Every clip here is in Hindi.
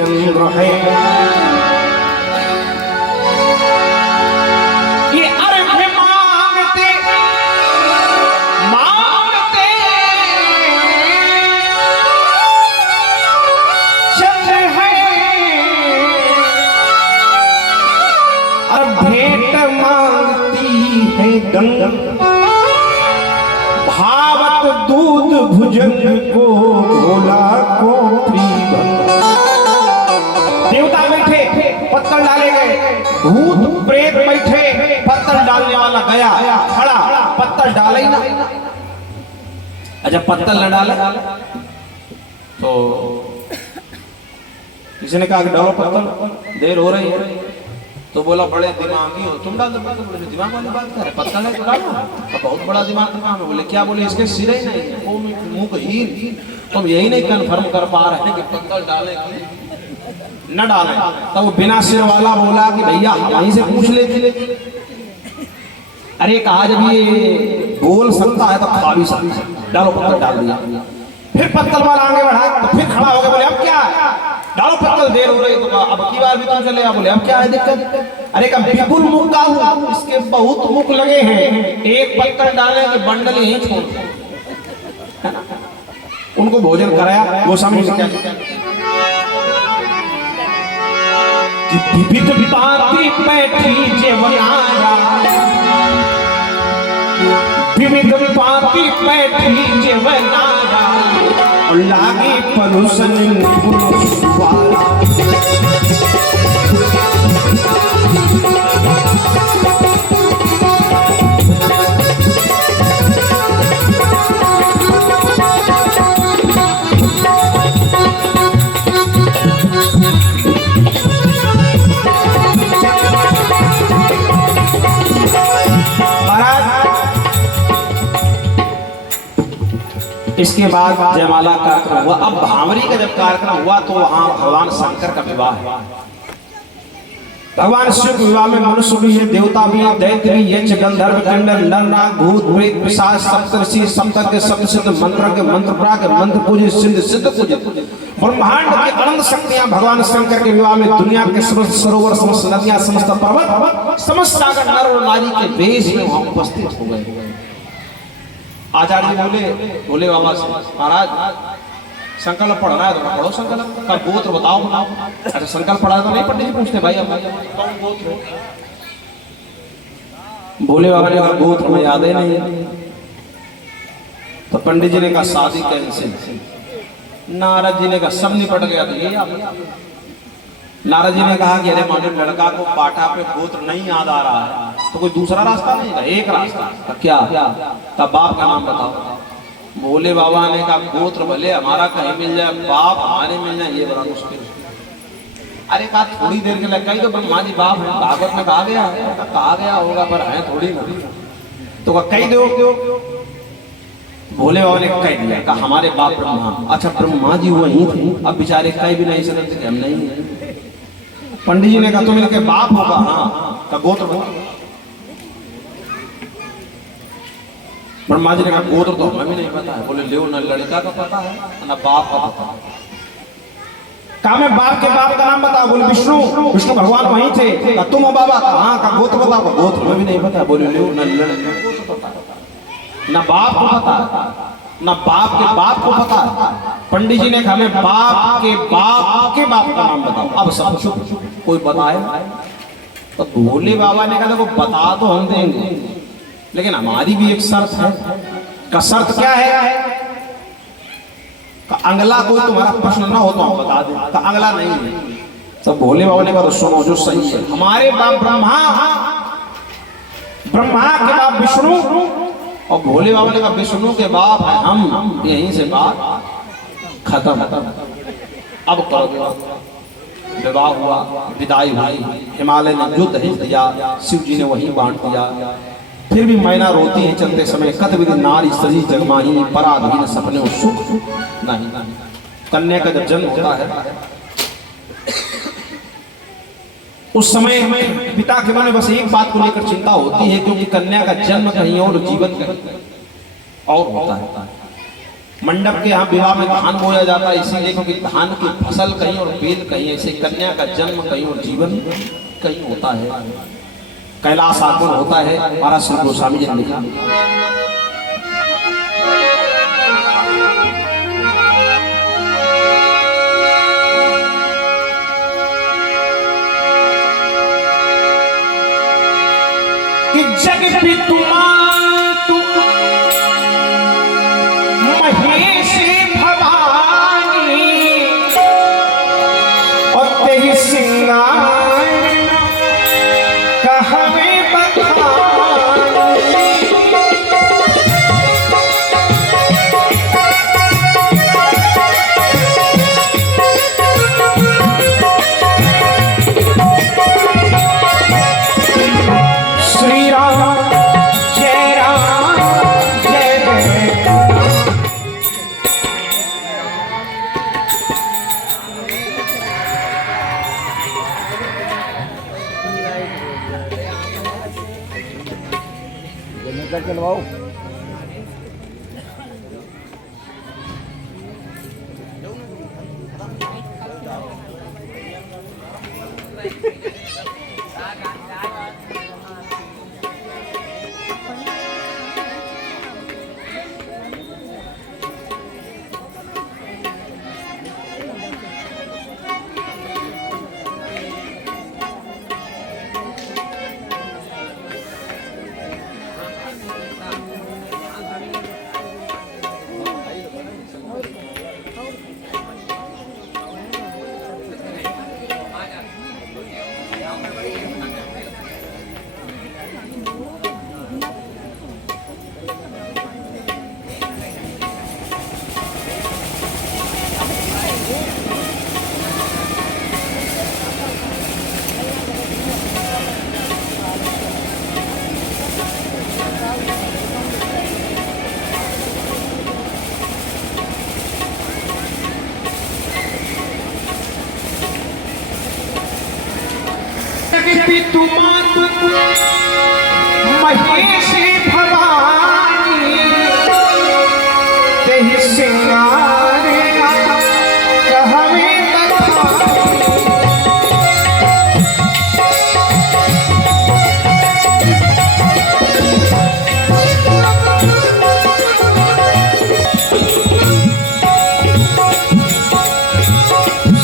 चंद्र है। ये अर्घ मांगते मांगते चंद्र है, और भेंट मांगती है गंगा, भावत दूध भुजंग को भोला को प्रीभंग। देवता बैठे पत्थर डाले गए, भूत प्रेत बैठे पत्थर डालने वाला गया खड़ा, पत्थर डाला ही ना। अच्छा पत्थर न डाले तो किसी ने कहा कि डालो पत्थर, देर हो रही है। तो बोला बड़े दिमागी हो तुम, डाल दो। बोले दिमाग वाली बात कर, पत्थर है तो डालो, बहुत बड़ा दिमाग का काम है। बोले क्या? बोले इसके सिर ही नहीं, वो मुंह को हीर, तुम यही नहीं कन्फर्म कर पा रहे हैं कि पत्थर डाले कि न डाले। तब वो बिना सिर वाला बोला कि भैया वहीं से पूछ लेते। अरे कहा जब ये बोल सकता है तो खा भी सकता है, डालो पत्थर डाल दिया। फिर पत्थर वाला आगे बढ़ा तो फिर खड़ा हो गया, बोले अब क्या है? डालो पत्थर, देर हो रही तो अब की बार भी तुम चले। बोले अब क्या है दिक्कत? अरे का बिल्कुल मुख का हुआ, इसके बहुत मुख लगे हैं, एक पत्थर डाले तो बंडल ही छोड़। उनको भोजन कराया, वो समझ क्या कि विविध पाती बैठी जेवनारा, विविध पाती बैठी जेवनारा, लागे परुसन पुरुष वाला। इसके बाद जयमाला कार्यक्रम हुआ। अब भांवरी का जब कार्यक्रम हुआ तो वहां भगवान शंकर का विवाह है। भगवान शिव के विवाह में मनुष्य भी है, देवता भी है, दैत्य भी, यक्ष गंधर्व किन्नर नर नाग भूत प्रेत पिशाच सप्तऋषि सप्तर्षि सप्तसिद्ध मंत्र के मंत्र प्राग मंत्र पूजित सिद्ध सिद्ध पूजित ब्रह्मांड की अनंत शक्तियां भगवान शंकर के विवाह में, दुनिया के समस्त सरोवर समस्त नदियां समस्त पर्वत समस्त सागर नर और नारी के वेश में वहां उपस्थित हो गए। आचार्य बोले बोले बाबा महाराज संकल्प पढ़ना है तो पढ़ो, संकल्प का गोत्र बताओ। अच्छा संकल्प पढ़ा तो नहीं पंडित जी पूछते भाई अब कौन गोत्र? बोले बाबा ने कहा गोत्र में याद ही नहीं। तो पंडित जी ने कहा शादी कैंसिल। नारद जी ने कहा सब निपट गया तो ये याद। नारद जी ने कहा कि अरे मान लो लड़का को पाठा पे गोत्र नहीं याद आ रहा है तो कोई दूसरा रास्ता नहीं था, एक रास्ता। क्या? तब बाप का नाम बताओ। भोले बाबा ने कहा गोत्र भले हमारा कहीं मिल जाए, बाप हमारे मिल जाए ये बड़ा मुश्किल। अरे कहा थोड़ी देर के लिए कहीं तो ब्रह्मा जी बाप है, भागवत में कहा गया है, कहा गया होगा पर है थोड़ी ना। तो कही दो। भोले बाबा ने कह दिया, कहा हमारे बाप ब्रह्मा। अच्छा ब्रह्मा जी वही थे, अब बेचारे कहीं भी नहीं सकते हम नहीं। पंडित जी ने कहा तुम इनके बाप होगा? हाँ। का गोत्र ब्रह्मा जी ने कहा गोत्र तो हमें भी नहीं पता है। बोले ले ना लड़का का पता है ना बाप का पता है। कहा मैं बाप के बाप का नाम बताओ। बोले विष्णु, विष्णु भगवान वहीं थे। कहा तुम हो बाबा? हाँ। का गोत्र बताओ? गोत्र हमें भी नहीं पता। बोले ले ना लड़का गोत्र पता ना बाप को पता ना बाप के बाप को पता। पंडित जी ने कहा मैं बाप के बाप का नाम बताओ। अब सब चुप, कोई बताए। तो भोले बाबा ने कहा देखो बता तो हम देंगे लेकिन हमारी भी एक शर्त है। का शर्त क्या है? अगला कोई तुम्हारा प्रश्न ना हो तो हम बता दें। का अगला नहीं है। तो भोले बाबा ने कहा तो सुनो जो सही है। हमारे बाप ब्रह्मा, ब्रह्मा के बाप विष्णु और भोले बाबा ने कहा विष्णु के बाप है हम। यहीं से बात खत्म। अब करो विवाह हुआ, विदाई हुई, हिमालय ने युद्ध हिल दिया, शिव जी ने वहीं बांट दिया। फिर भी मैना रोती है चलते समय, कत विधि नारी सजी जगमाही, पराधीन सपने सुख नहीं। कन्या का जब जन्म होता है उस समय पिता के मन में बस एक बात को लेकर चिंता होती है, क्योंकि कन्या का जन्म कहीं और जीवन कहीं और होता है। मंडप के यहाँ विवाह में धान बोया जाता है इसीलिए क्योंकि धान की फसल कहीं और वेद कहीं, ऐसे कन्या का जन्म कहीं और जीवन कहीं होता है, कैलाश आगमन होता है। महाराज श्री गोस्वामी जी ने लिखा कि जग पितु महेशी भवानी और तेहि सिंगार कहवे बखानी। श्री राम जय जय चलवाओ। पितु महेशी भवानी तेहि सिंगार कहवे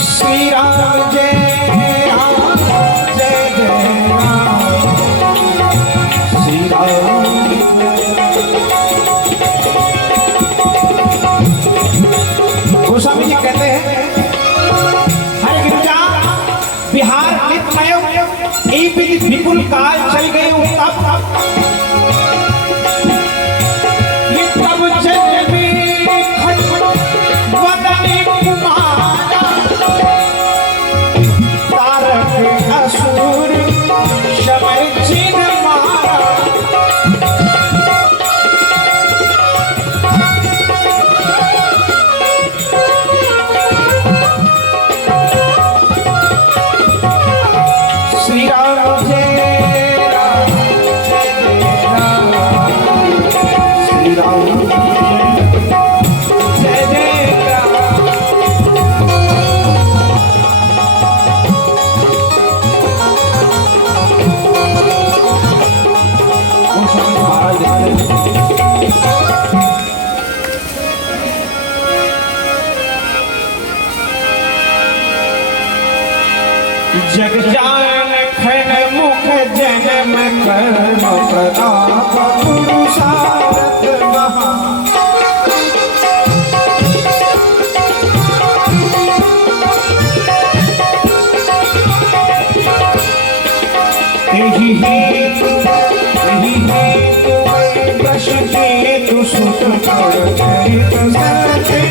श्री राम जय गोस्वामी जी कहते हैं हर गिरजा बिहार नित्य विपुल काल चल गए तब जन्मी वदनी कुमारा तारक असुर शमय जिन मारा। श्री राम जय श्री राम जय जय जग जान खन मुख जन्म कर्म प्रताप पुरुषार्थ महा। यही वश के तु सुत कर चरित सत्य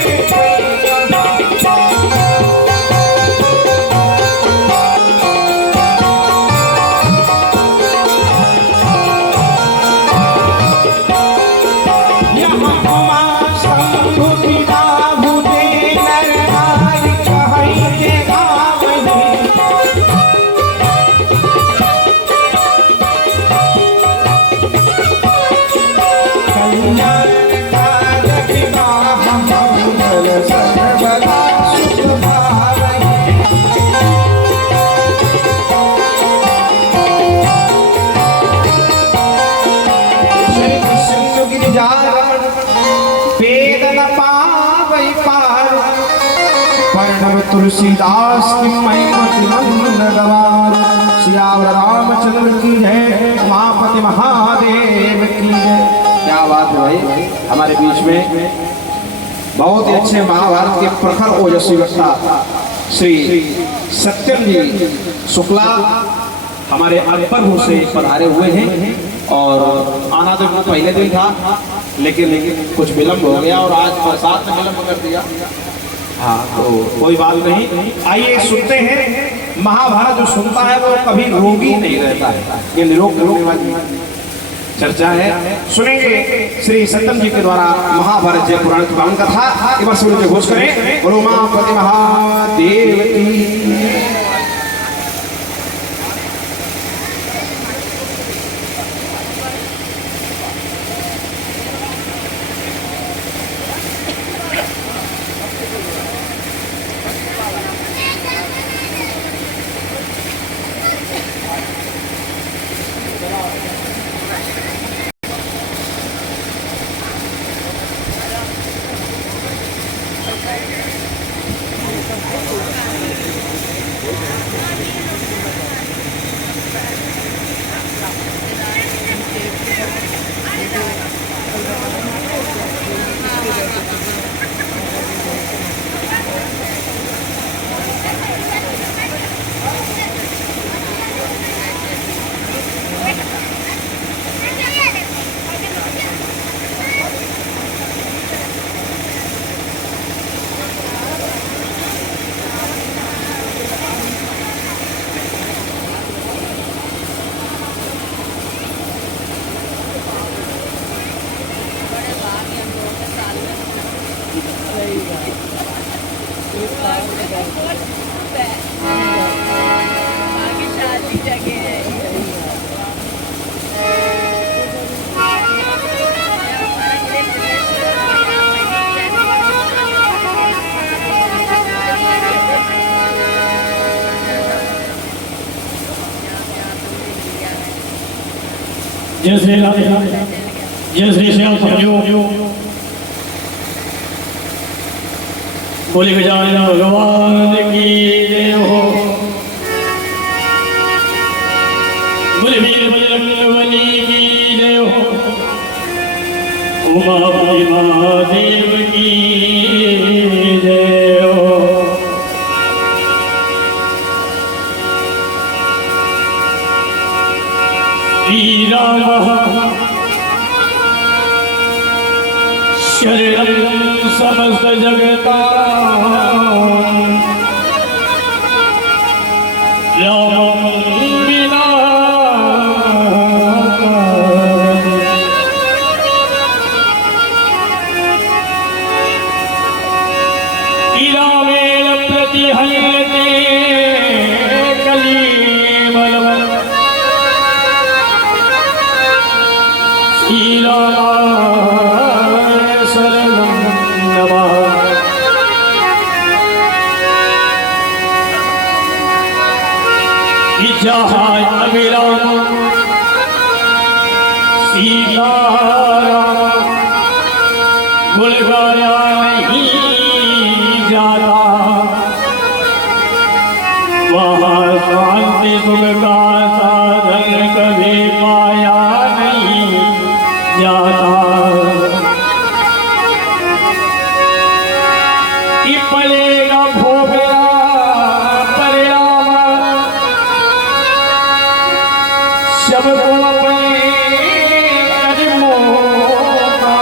कल्याण का विवाह तुलसीदास की महिमति मंद गवान। सियावर रामचंद्र की जय, उमापति महादेव की जय। क्या बात है भाई, हमारे बीच में बहुत ही अच्छे महाभारत के प्रखर ओजस्वी वक्ता श्री सत्यम जी शुक्ला हमारे अकबरपुर से पधारे हुए हैं। और आना तो पहले दिन था, लेकिन कुछ विलम्ब हो गया और आज बरसात में विलम्ब कर दिया। हाँ, तो कोई बात नहीं, आइए सुनते हैं। महाभारत जो सुनता है वो कभी रोगी नहीं रहता है, ये निरोग करने वाली चर्चा है। सुनेंगे श्री सत्यम जी के द्वारा महाभारत जय पुराण की पावन कथा। एक बार सुन के घोष करें, बोलो उमापति महादेव की। जय श्री राम, जय श्री श्याम संजो। बोले गजानन भगवान की जय हो। बोले वीर बजरंगबली की जय हो। उमापति महादेव की जय हो। श्री राम शरणं समस्त जगतां, रामं विना रामेण प्रतिहन्यते कलिमलं। श्री रामाय शरणं नमः। जहाँ अभिराम सीताराम गुण गाया नहीं जाता, वहाँ शांति सुख का साधन कभी पाया नहीं जाता। कि पड़ेगा भोगना परिणाम, सबको अपने कर्मों का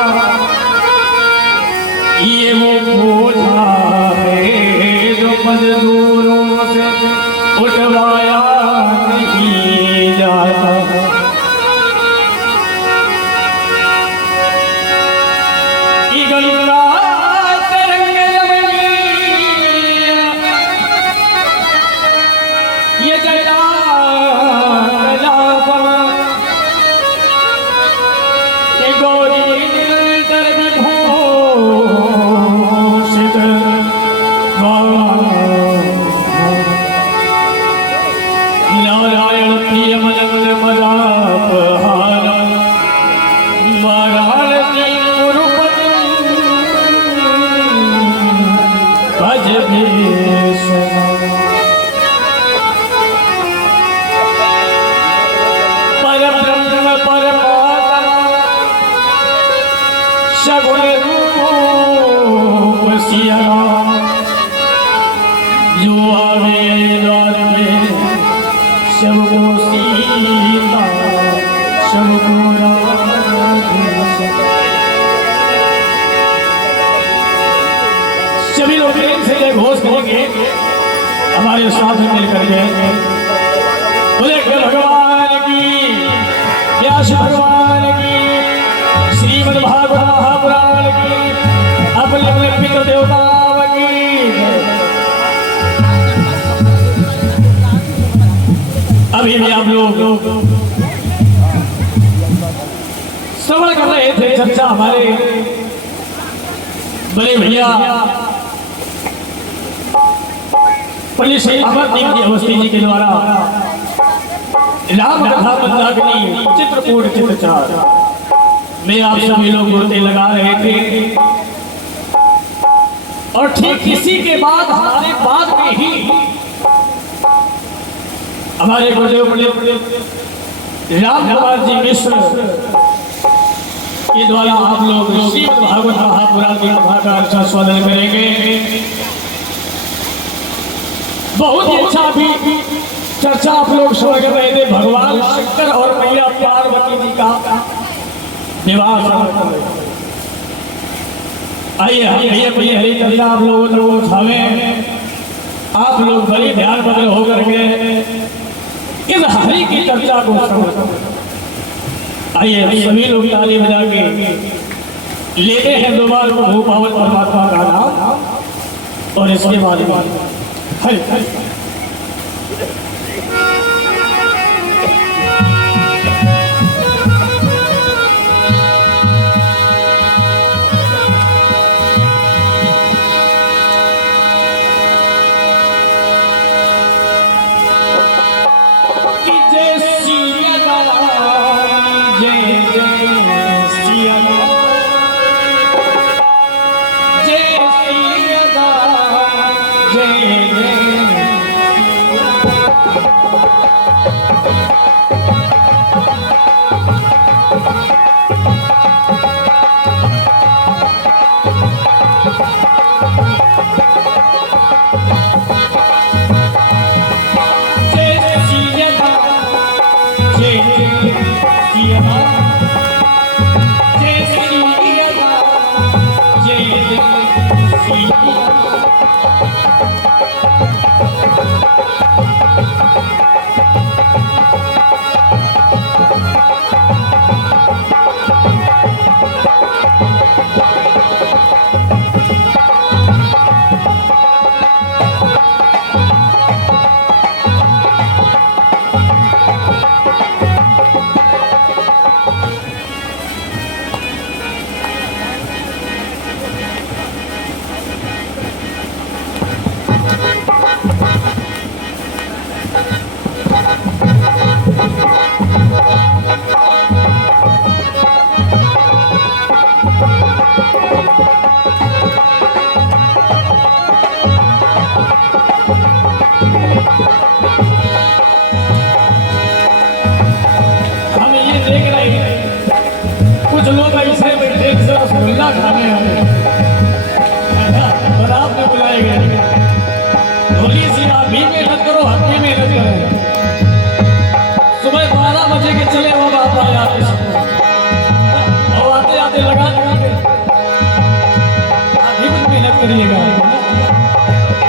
शब को सीता शब को राधे। सभी लोग प्रेम से जय घोष करेंगे हमारे साथ में मिलकर के बोले भगवान की, व्यास भगवान की, श्रीमद् भागवत महापुराण की, अपने अपने पितृ देवताओं की। अभी भी आप लोग श्रवण कर रहे थे चर्चा हमारे बड़े भैया पंडित श्री अमरदीप जी अवस्थी जी के द्वारा राम कथा मंदाकिनी चित्रकूट चित्रचार में आप सभी लोग गोते लगा रहे थे। और ठीक इसी के बाद हमारे बाद में ही हमारे गुरुदेव पंडित राम कुमार जी मिश्र के द्वारा आप लोग श्रीमद् भागवत महापुराण की कथा का अच्छा स्वागत करेंगे। बहुत ही अच्छा भी चर्चा आप लोग सुन कर रहे थे। भगवान शंकर और मैया पार्वती जी का विवाह। आइए भैया भैया हरी चर्चा आप लोगों को उठावे। आप लोग बड़ी ध्यान बदल होकर के इस हरि की चर्चा को सुनो। आइए सभी लोग ताली बजा के लेते हैं दोबारा प्रभु पावन परमात्मा का नाम और इसके बाद हरि हरि।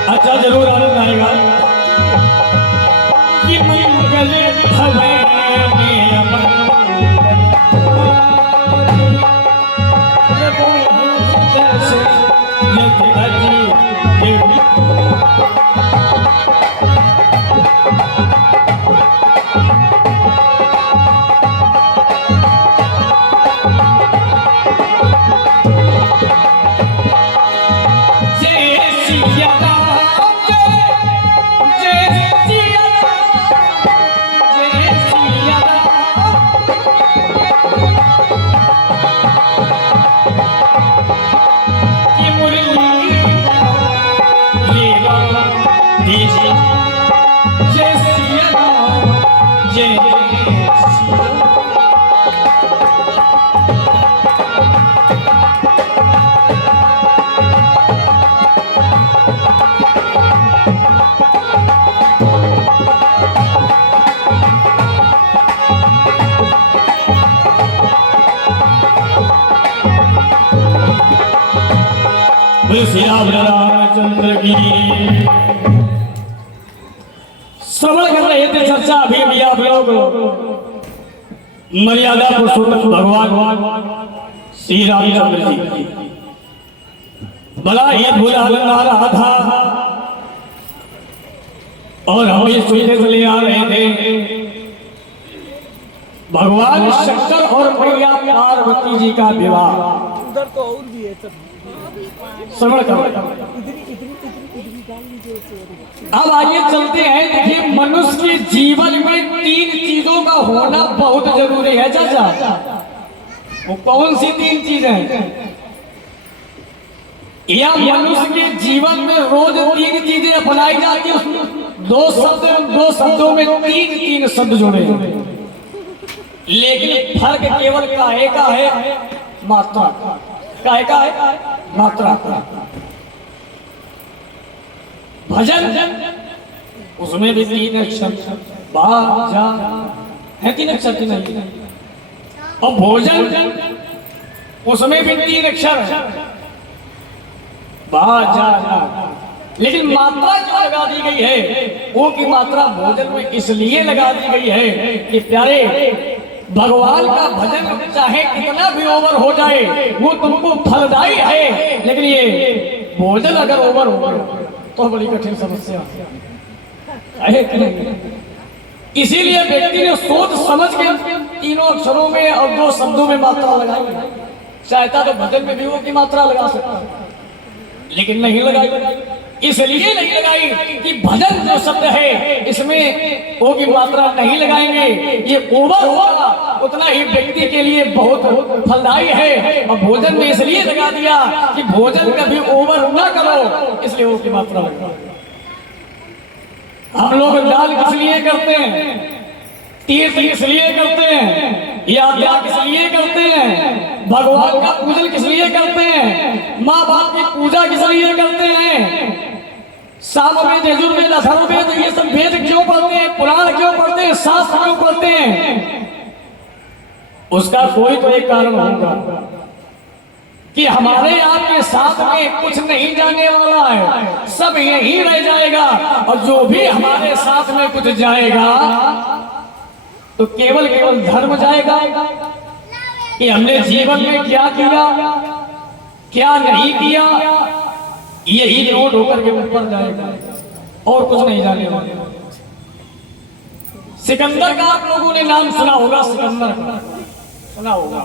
अच्छा जरूर आनंद आएगा। बोले श्री रामचंद्र की। श्रवण कर रहे थे चर्चा अभी भी आप लोग मर्यादा पुरुषोत्तम भगवान श्री रामचंद्र जी की। बड़ा ही बुरा लगा रहा था और हम ये सुनने चले आ रहे थे भगवान शंकर और मैया पार्वती जी का विवाह। उधर तो और भी है श्रवण करो। अब आइए चलते हैं। देखिए मनुष्य के जीवन में 3 चीजों का होना बहुत जरूरी है चाचा। वो कौन सी 3 चीजें? या मनुष्य के जीवन में रोज 3 चीजें अपनाई जाती है। उसमें 2 शब्दों में 3 शब्द जोड़े, लेकिन फर्क केवल काहे का है? मात्रा। काहे का है? मात्रा। भजन उसमें भी 3 अक्षर बा जा है, 3 अक्षर की नहीं। और भोजन उसमें भी 3 अक्षर है, बा जा ना। लेकिन मात्रा जो लगा दी गई है वो की मात्रा भोजन में इसलिए लगा दी गई है कि प्यारे भगवान का भजन चाहे कितना भी ओवर हो जाए वो तुमको फलदायी है, लेकिन ये भोजन अगर ओवर हो तो बड़ी कठिन समस्या है कि नहीं? इसीलिए व्यक्ति ने सोच समझ के 3 अक्षरों में और 2 शब्दों में मात्रा लगाई। चाहता तो भजन में भी वो की मात्रा लगा सकता, लेकिन नहीं लगाई। इसलिए नहीं लगाई कि भजन जो शब्द है इसमें वो की मात्रा नहीं लगाएंगे, ये ओवर होगा उतना ही व्यक्ति के लिए बहुत फलदायी है। और भोजन में इसलिए लगा दिया कि भोजन कभी ओवर ना करो, इसलिए वो की मात्रा लगा। हम लोग दान किस लिए करते हैं? तीर्थ इसलिए करते हैं, यात्रा किस लिए करते हैं, भगवान का पूजन किस लिए करते हैं, माँ बाप की पूजा किस लिए करते हैं, सामवेद यजुर्वेद अथर्ववेद ये सब वेद क्यों पढ़ते हैं, पुराण क्यों पढ़ते हैं, शास्त्र क्यों पढ़ते हैं? उसका कोई तो एक कारण होगा कि हमारे आपके साथ में कुछ नहीं जाने वाला है, सब यही रह जाएगा। और जो भी हमारे साथ में कुछ जाएगा तो केवल धर्म जाएगा कि हमने जीवन में क्या किया क्या नहीं किया, यही नोट होकर के ऊपर जाएगा और कुछ नहीं जाने वाला। सिकंदर का आप लोगों ने नाम सुना होगा, सिकंदर का सुना होगा।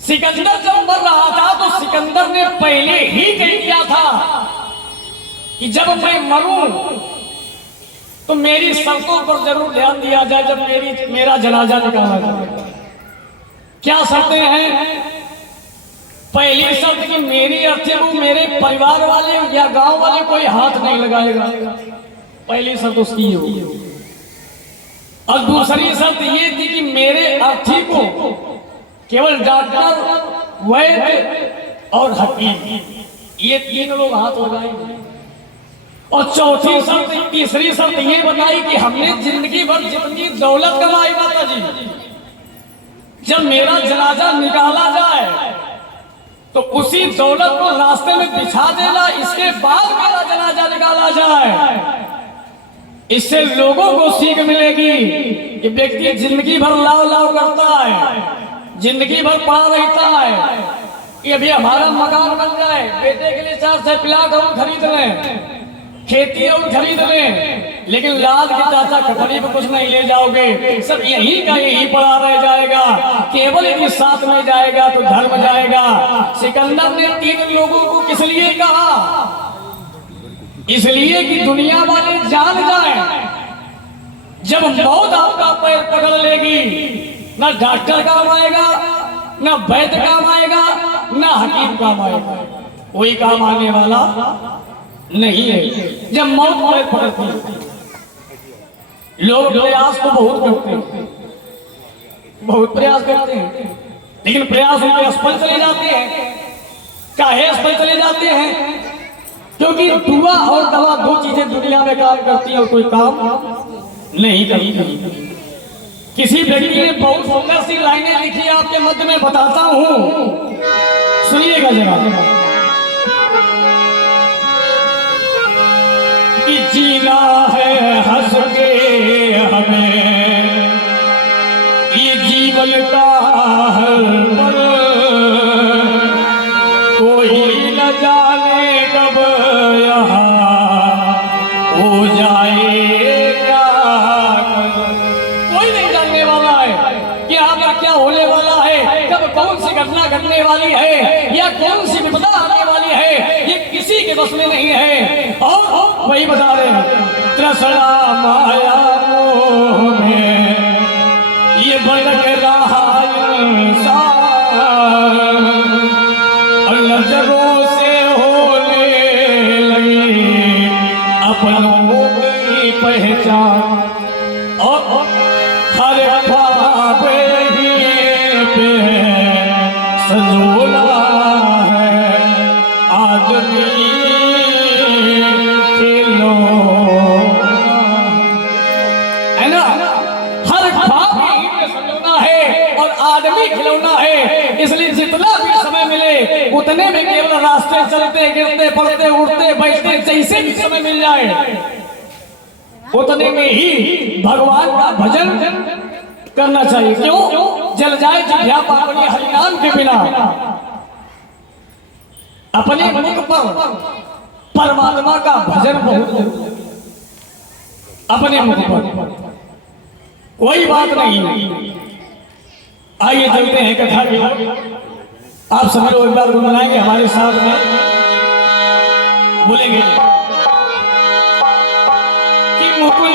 सिकंदर जब मर रहा था तो सिकंदर ने पहले ही कह दिया था कि जब मैं मरूं तो मेरी शर्तों पर जरूर ध्यान दिया जाए जब मेरा जनाजा निकाला जाए। क्या शर्तें हैं? पहली शर्त कि मेरी अर्थी को मेरे परिवार वाले या गांव वाले कोई हाथ नहीं लगाएगा, पहली शर्त उसकी होगी। और दूसरी शर्त ये थी कि मेरे अर्थी को केवल डॉक्टर, वैद्य और हकीम ये 3 लोग हाथ लगाएंगे। और चौथी शर्त, तीसरी शर्त ये बताई कि हमने जिंदगी भर जितनी दौलत कमाई माता जी, जब मेरा जनाजा निकाला जाए तो उसी दौलत को रास्ते में बिछा देना, इसके बाद मेरा जनाजा निकाला जाए। इससे लोगों को सीख मिलेगी कि व्यक्ति जिंदगी भर लाव लाव करता है, जिंदगी भर पड़ा रहता है कि अभी हमारा मकान बन जाए, बेटे के लिए 4 प्लाट और खरीद लें, खेती और खरीद लें, लेकिन लाल की चाचा कपड़े पे कुछ नहीं ले जाओगे, सब यही का यही पड़ा रह जाएगा। केवल यदि साथ में जाएगा तो धर्म जाएगा। सिकंदर ने 3 लोगों को किस लिए कहा? इसलिए कि दुनिया वाले जान जाए जब मौत आपका पैर पकड़ लेगी, ना डॉक्टर काम आएगा, ना वैद्य काम आएगा, ना हकीम काम आएगा, कोई काम आने वाला नहीं है। जब मौत पैर पकड़ती है, लोग प्रयास तो बहुत करते हैं, बहुत प्रयास करते हैं, लेकिन प्रयास उनके असफल चले जाते हैं। काहे असफल चले जाते हैं? क्योंकि दुआ और दवा 2 चीजें दुनिया में काम करती है और कोई काम नहीं करती। किसी व्यक्ति ने बहुत सुंदर सी लाइनें लिखी, आपके मध्य में बताता हूं, सुनिएगा जरा। कि जीना है हंस के हमें, ये जीवन का हर पल, कोई न जाने कब यहाँ हो जाएगा। कोई नहीं जानने वाला है कि यहाँ पर क्या होने वाला है, कब कौन सी घटना घटने वाली है या कौन सी विपदा आने वाली है, ये किसी के बस में नहीं है। और वही बता रहे हैं, त्रसना माया मोह में ये भटक रहा इंसान, और नजरों से होने लगी अपनों की पहचान, और हर ख्वाब ही पे संजोला है आदमी खिलौना, है ना। हर ख्वाब ही पे संजोला है और आदमी खिलौना है। इसलिए जितना भी समय मिले उतने में केवल रास्ते चलते गिरते पड़ते उठते बैठते जैसे भी समय मिल जाए उतने में ही भगवान का भजन करना चाहिए। क्यों? जल जाए जिह्वा अपने हरिनाम के बिना, अपने मुख पर परमात्मा का भजन बहुत, अपने मुख पर कोई बात नहीं। आइए चलते हैं कथा की। आप सभी लोग एक बार गुनगुनाएंगे हमारे साथ में, बोलेंगे कि मुकुल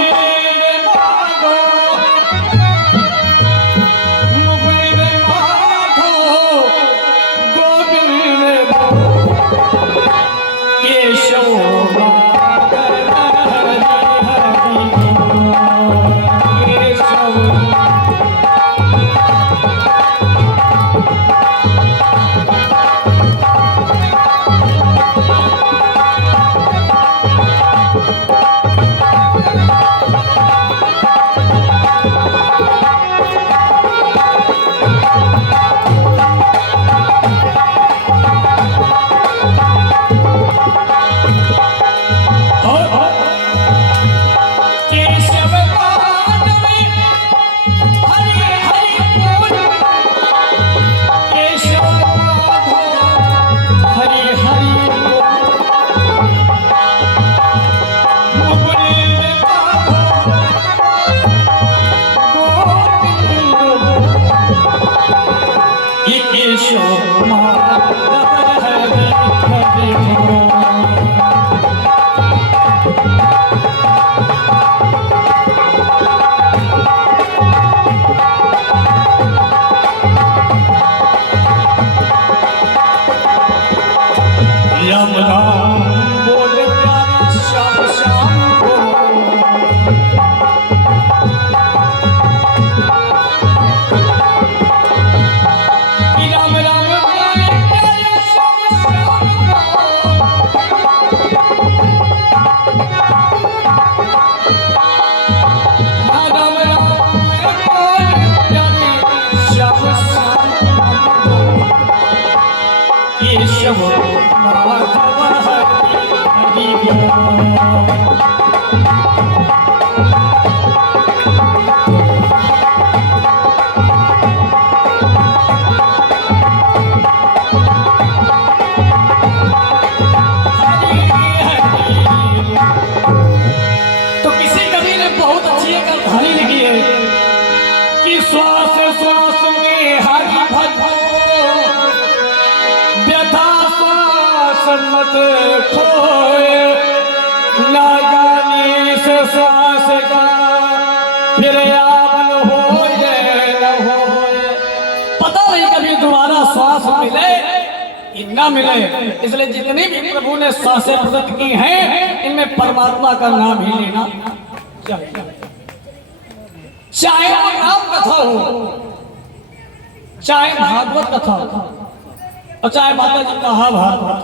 मत खोए ना जानी से श्वास का फिर आवन होए न होए। पता नहीं कभी दोबारा श्वास मिले कि न मिले, इसलिए जितनी भी प्रभु ने श्वासें प्रदत्त की हैं इनमें परमात्मा का नाम ही लेना चाहिए। चाहे वो नाम कथा हो, चाहे भागवत कथा हो, और चाहे माता जी का भागवत,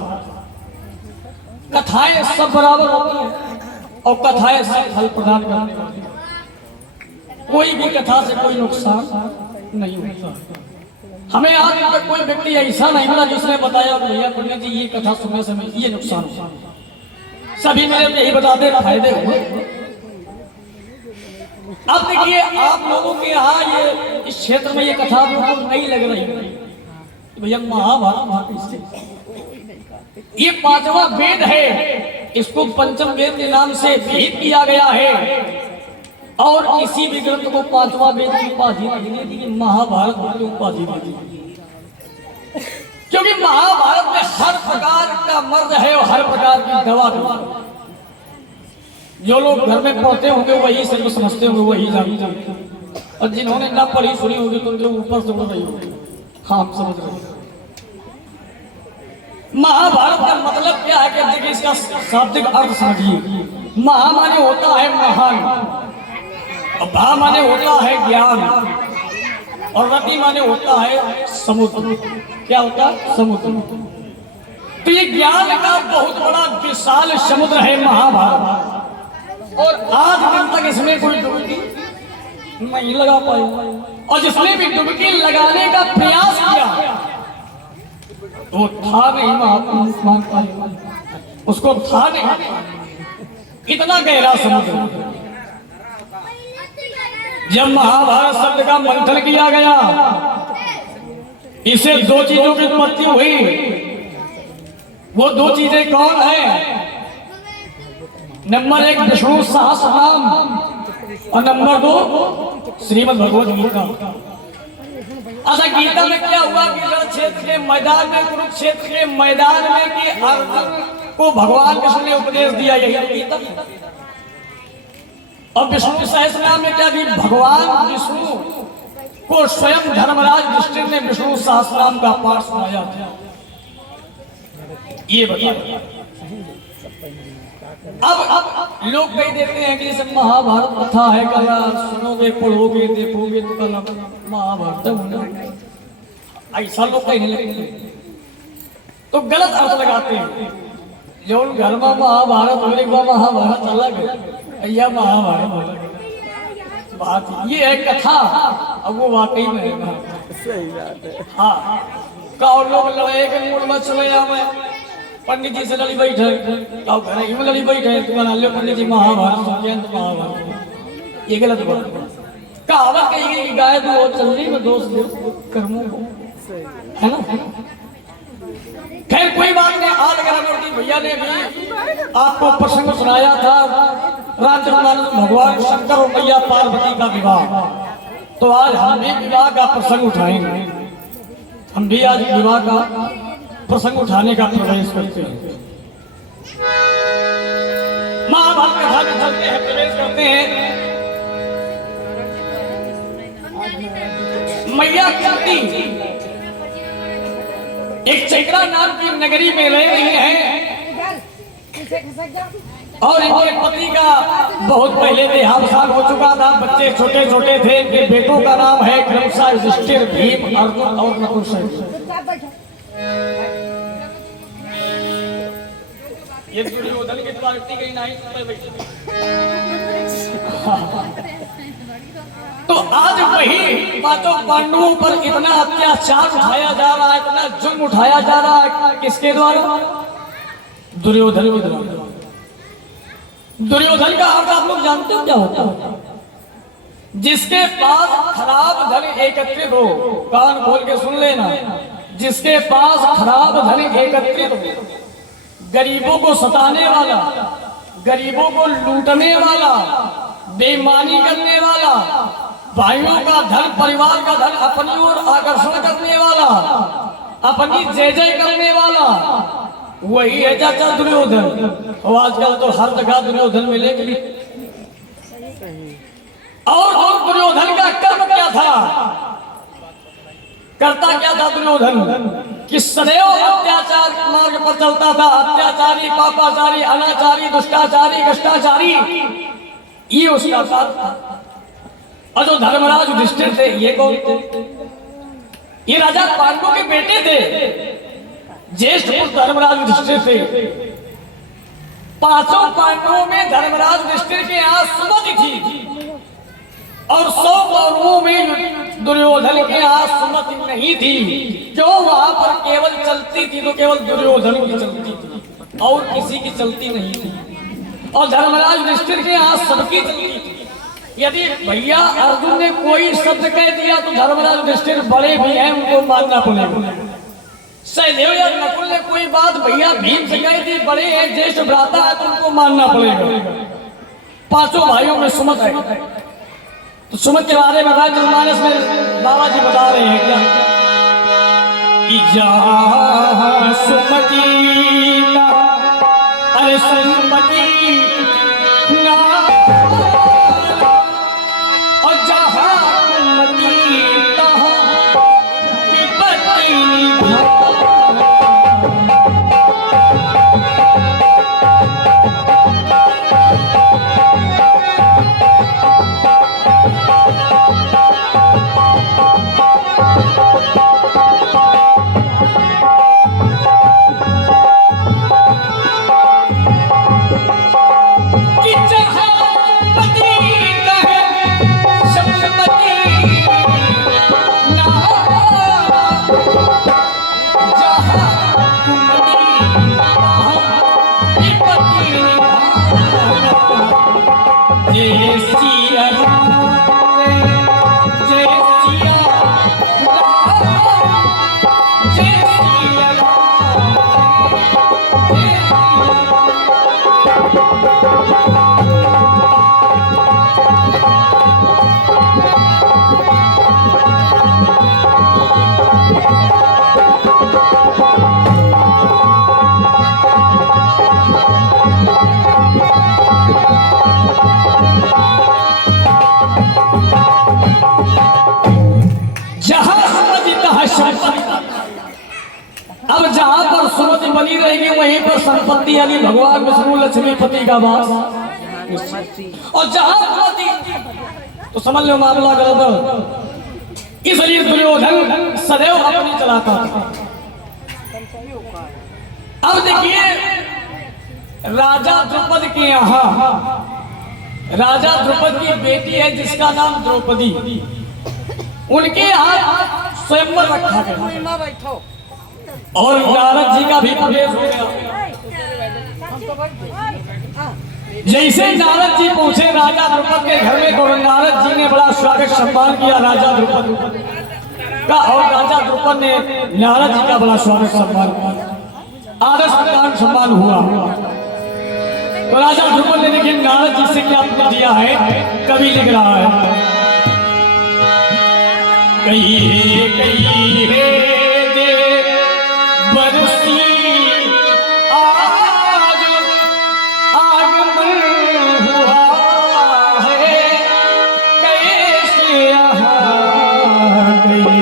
कथाएं सब बराबर होती हैं और कथाएं सब फल प्रदान करने वाली हैं। कोई भी कथा से कोई नुकसान नहीं होता। हमें आज तक कोई व्यक्ति ऐसा नहीं मिला जिसने बताया भैया पंडित जी ये कथा सुनने से ये नुकसान हुआ। सभी मेरे यही बताते फायदे हुए। अब देखिए आप लोगों के यहाँ ये इस क्षेत्र में ये कथा आप लोगों को नहीं लग रही है भैया महाभारत, ये पांचवा वेद है, इसको पंचम वेद के नाम से विहित किया गया है और किसी भी ग्रंथ को पांचवा वेद की उपाधि नहीं दी, महाभारत की उपाधि दी, क्योंकि महाभारत में हर प्रकार का मर्द है और हर प्रकार की दवा भी। जो लोग घर में पढ़ते होंगे वही सिर्फ समझते होंगे, वही जानते होंगे, और जिन्होंने ना पढ़ी सुनी होगी तो उनके ऊपर से उड़ रही होगी। हाँ हम समझ रहे हैं। महाभारत का मतलब क्या है कि देखिए इसका शाब्दिक अर्थ समझिए। महा माने होता है महान, और भा माने होता है ज्ञान, और रति माने होता है समुद्र। क्या होता है? समुद्र। तो ये ज्ञान का बहुत बड़ा विशाल समुद्र है महाभारत, और आज दिन तक इसमें कोई डुबकी नहीं लगा पाया, और जिसने भी डुबकी लगाने का प्रयास किया वो था नहीं महात्मा, उसको था नहीं इतना गहरा समुद्र। जब महाभारत शब्द का मंथन किया गया, इसे दो चीजों की उत्पत्ति हुई। वो दो चीजें कौन है? नंबर 1 विष्णु सहस्रनाम, और नंबर 2 श्रीमद् भगवद गीता। अच्छा गीता में क्या हुआ कि क्षेत्र के मैदान में, कुरुक्षेत्र के मैदान में कि अर्जुन को भगवान कृष्ण ने उपदेश दिया, यही गीता। और विष्णु सहस्रनाम में क्या कि भगवान विष्णु को स्वयं धर्मराज युधिष्ठिर ने विष्णु सहस्रनाम का पाठ सुनाया था। ये बताइए। अब लोग कह देते हैं कि जैसे महाभारत कथा है, कल सुनोगे पढ़ोगे देखोगे तो कल महाभारत होना, ऐसा लोग कहने लगते तो गलत अर्थ लगाते हैं। जो घर में महाभारत होने का महाभारत अलग है या महाभारत अलग बात, ये है कथा, अब वो वाकई में है। सही बात है। हाँ का और लोग लड़ाई के मूड में चले जाए, पंडित जी से लड़ी बैठे, घर ही में लड़ी बैठे, तो बना लो पंडित जी महाभारत महाभारत, ये गलत बात है। कहावत कही गई कि गाय दो चलनी में दोष दो कर्मों को, है ना। खैर कोई बात नहीं। आज अगर भैया ने भी आपको प्रसंग सुनाया था रामचंद्र भगवान शंकर और मैया पार्वती का विवाह, तो आज हम भी विवाह का प्रसंग उठाएंगे। हम भी आज विवाह का प्रसंग उठाने का प्रयास करते हैं। महाभारत कथा में चलते हैं, प्रवेश करते हैं। मैया कुंती एक चैत्रा नाम की नगरी में रह रही हैं, और इनके पति का बहुत पहले देहावसान हो चुका था। बच्चे छोटे छोटे थे। इनके बेटों का नाम है क्रमशः युधिष्ठिर, भीम, अर्जुन और नकुल। ये दुर्योधन की पार्टी गई नहीं तो आज वही पांचों पांडवों पर इतना अत्याचार उठाया जा रहा है, इतना जुल्म उठाया जा रहा है, किसके द्वारा? दुर्योधन के द्वारा। दुर्योधन का अर्थ आप लोग जानते हो क्या होता है? जिसके पास खराब धन एकत्रित हो, कान खोल के सुन लेना, जिसके पास खराब धन एकत्रित हो, गरीबों को सताने वाला, गरीबों को लूटने वाला, बेईमानी करने वाला, भाइयों का धन, परिवार का धन अपनी ओर आकर्षण करने वाला, अपनी जय जय करने वाला, वही है चाचा दुर्योधन। और आजकल तो हर जगह दुर्योधन मिलेगी। और दुर्योधन का कर्म क्या था? करता क्या था दुर्योधन? कि सदैव अत्याचार मार्ग पर चलता था। अत्याचारी, पापाचारी, अनाचारी, दुष्टाचारी, कष्टाचारी, ये उसका साथ था। और जो धर्मराज युधिष्ठिर थे, ये कौन थे? ये राजा पांडु के बेटे थे, ज्येष्ठ पुत्र धर्मराज युधिष्ठिर थे। पांचों पांडवों में धर्मराज युधिष्ठिर के यहाँ सुमति थी, और 100 कौरवों में दुर्योधन के यहाँ सुमति नहीं थी। जो वहां पर केवल चलती थी तो केवल दुर्योधन की चलती थी, और किसी की चलती नहीं थी। और धर्मराज युधिष्ठिर के यहाँ सबकी चलती थी। यदि भैया अर्जुन ने कोई शब्द कह दिया तो धर्मराज युधिष्ठिर बड़े भी हैं, उनको मानना पड़ेगा। सहदेव या नकुल ने कोई बात भैया भीम से कही थी, बड़े हैं, ज्येष्ठ भ्राता है, तो उनको मानना पड़ेगा। पांचों भाइयों में सुमत है, तो सुमत के बारे में राजमानस में बाबा जी बता रहे हैं क्या सुमति ना, अरे सुमति ना, और जहाँ सुमति तहाँ विपत्ति निभा। अब जहां पर सुमति बनी रहेगी वहीं पर संपत्ति यानी भगवान विष्णु लक्ष्मीपति का वास। और जहां सुमति तो समझ लो मामला गड़बड़। इसलिए दुर्योधन सदैव अपनी चलाता था। अब देखिए राजा द्रौपदी के यहाँ, राजा द्रौपदी की बेटी है जिसका नाम द्रौपदी, उनके यहाँ स्वयंवर रखा गया और नारद जी का भी प्रवेश हो गया। जैसे नारद जी पहुंचे राजा द्रौपदी के घर में तो नारद जी ने बड़ा स्वागत सम्मान किया राजा द्रौपदी का, और राजा द्रौपदी ने नारद जी का बड़ा स्वागत सम्मान किया, आदर सत्कार सम्मान हुआ। तो राजा द्रौपदी ने देखिए नारद जी से क्या दिया है, कवि लिख रहा है कहीं कहीं है बरसी आज आगमन हुआ है, कैसे यहाँ गए।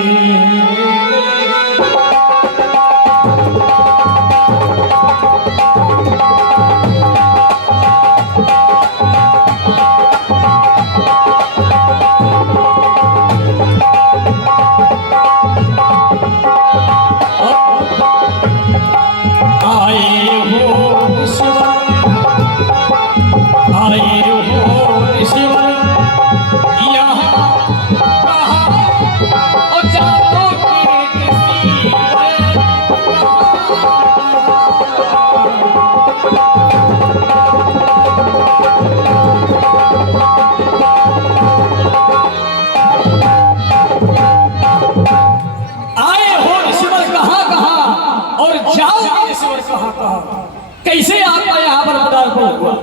कैसे आपका यहाँ पर पदार्पण हुआ?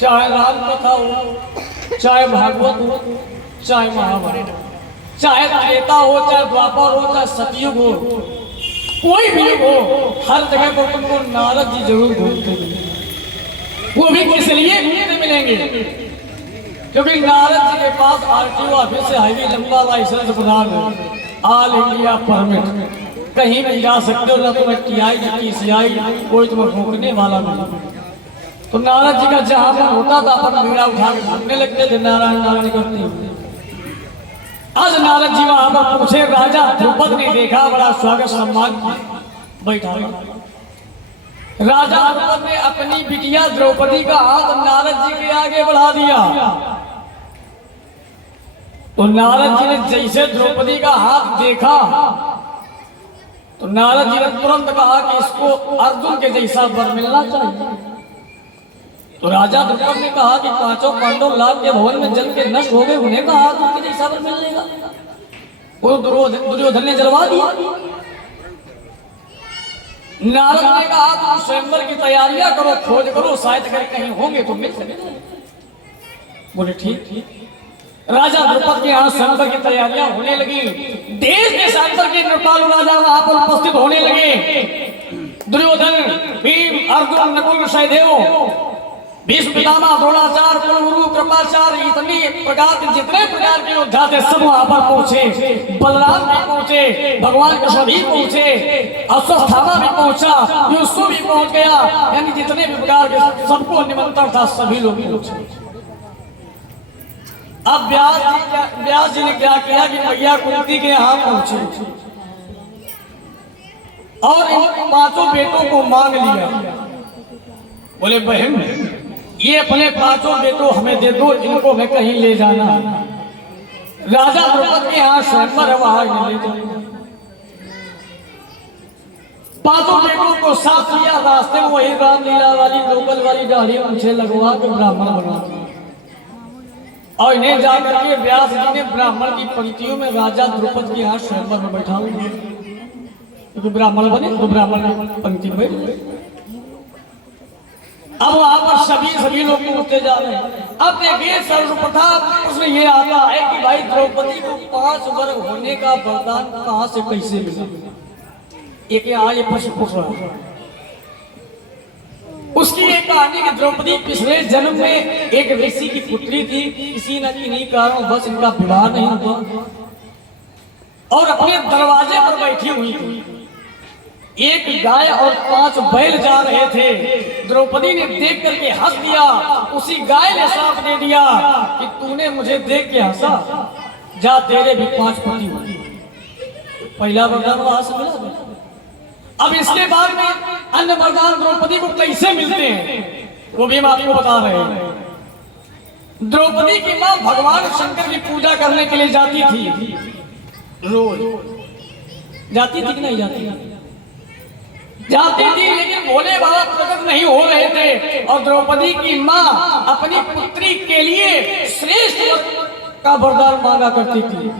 चाहे राम कथा हो, चाहे भागवत हो, चाहे महाभारत, चाहे त्रेता हो, चाहे द्वापर हो, चाहे सतयुग हो, कोई भी हो, हर जगह पर तुमको नारद जी जरूर घूमते मिलेंगे। वो भी किस लिए घूमते मिलेंगे? क्योंकि नारद जी के पास आरटीओ ऑफिस से हाईवे लंबा लाइसेंस बना ऑल इंडिया परमिट, कहीं भी जा सकते हो, ना तुम्हें टीआई ना टीसीआई, कोई तुम्हें रोकने वाला नहीं। तो नारद जी का जहां पर होता था अपन बीड़ा उठा के घूमने लगते थे, नारायण नारायण करते हुए। आज नारद जी वहां पर पूछे, राजा द्रौपदी ने देखा, बड़ा स्वागत सम्मान बैठा। राजा द्रौपदी ने अपनी बिटिया द्रौपदी का हाथ नारद जी के आगे बढ़ा दिया। तो नारद जी ने जैसे द्रौपदी का हाथ देखा तो नारद जी ने तुरंत कहा कि इसको अर्जुन के जैसा वर मिलना चाहिए। तो राजा द्रुपद ने कहा कि पांचों पांडव लाभ के भवन में जल के नष्ट हो गए, उन्हें कहा कि जैसा वर मिलेगा। वो दुर्योधन ने जलवा दिया। नारद ने कहा तुम स्वयंवर की तैयारियां करो, खोज करो, शायद अगर कहीं होंगे तो मिल सके। बोले ठीक। राजा द्रुपद के यहाँ स्वयंवर की तैयारियां होने लगी। देश देशांतर पर के नृपाल राजा वहां पर उपस्थित होने लगे। दुर्योधन, भीम, अर्जुन, नकुल, सहदेव, भीष्म पितामह, द्रोणाचार्य, कुलगुरु, कृपाचार्य, इतने प्रकार के जितने प्रकार के योद्धा थे सब वहां पर पहुंचे। बलराम भी पहुंचे, भगवान कृष्ण भी पहुंचे, अश्वत्थामा भी पहुंचा, युसु भी पहुंच गया। यानी जितने भी प्रकार के सबको निमंत्रण था, सभी लोग पहुंचे। अब व्यास जी ने क्या किया कि मैया कुंती के यहाँ पहुंचे और इन पांचों बेटों को मांग लिया। बोले बहन, ये अपने पांचों बेटों हमें दे दो, इनको मैं कहीं ले जाना। राजा द्रुपद के यहाँ स्वयंवर वहां ले जाना। पांचों बेटों को साथ लिया, रास्ते में वही रामलीला वाली लोकल वाली दाढ़ी मुझे लगवा के ब्राह्मण बना दिया। और इन्हें जाकर के व्यास जी ने ब्राह्मण की पंक्तियों में राजा द्रुपद के यहाँ स्वयंवर में बैठा हुआ, क्योंकि ब्राह्मण बने तो ब्राह्मण की पंक्ति में बैठ गए। अब वहां पर सभी लोग उठते जा रहे हैं। अब देखिए सर्वप्रथम प्रश्न ये आता है कि भाई द्रौपदी को 5 वर्ग होने का वरदान कहां से कैसे मिला? एक ये प्रश्न पूछ रहा है। उसकी एक कहानी कि द्रौपदी पिछले जन्म में एक ऋषि की पुत्री थी। किसी न किसी कारण बस इनका विवाह नहीं हुआ और अपने दरवाजे पर बैठी हुई थी। एक गाय और 5 बैल जा रहे थे। द्रौपदी ने देख करके हंस दिया। उसी गाय ने साथ दे दिया कि तूने मुझे देख के हंसा, जा तेरे भी 5 पति हुए। पहला वरदान वहां से मिला। अब इसके बाद में अन्य वरदान द्रौपदी को कैसे मिलते हैं वो भी हम आपको बता रहे हैं। द्रौपदी की मां भगवान शंकर की पूजा करने के लिए जाती थी। रोज जाती थी कि नहीं जाती थी, लेकिन भोले बाबा प्रकट नहीं हो रहे थे और द्रौपदी की मां अपनी पुत्री के लिए श्रेष्ठ का वरदान मांगा करती थी,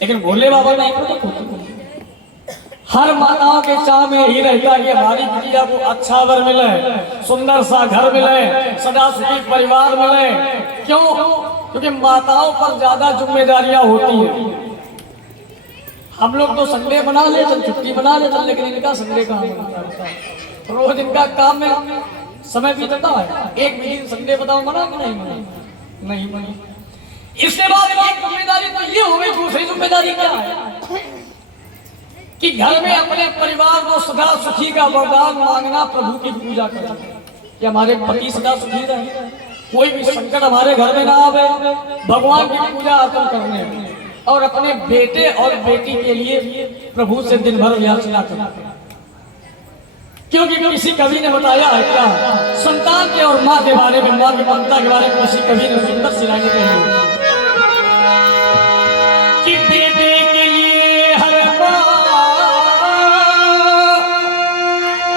लेकिन भोले बाबा नहीं प्रकट होते। हर माताओं के चाह में ही रहता है कि हमारी बिटिया को अच्छा वर मिले, सुंदर सा घर मिले, सदा सुखी परिवार मिले। क्यों? क्योंकि माताओं पर ज्यादा जिम्मेदारियां होती हैं। हम लोग तो संडे बना लेते, छुट्टी बना लेते, लेकिन इनका संडे कहाँ बनता है? रोज इनका काम में समय बीतता है। एक भी दिन संडे बताओ मना कि नहीं मना? नहीं मनी। इसके बाद एक जिम्मेदारी तो ये हो गई। दूसरी जिम्मेदारी क्या है कि घर में अपने परिवार को सदा सुखी का वरदान मांगना, प्रभु की पूजा करना कि हमारे पति सदा सुखी रहे, कोई भी संकट हमारे घर में ना आवे, भगवान की पूजा अर्चना करने और अपने बेटे और बेटी के लिए प्रभु से दिन भर याचना करना। क्योंकि किसी कवि ने बताया है क्या संतान के और माँ के बारे में, माँ की ममता के बारे में किसी कवि ने सुंदर सी लाइनें कही कि बेटे के लिए हर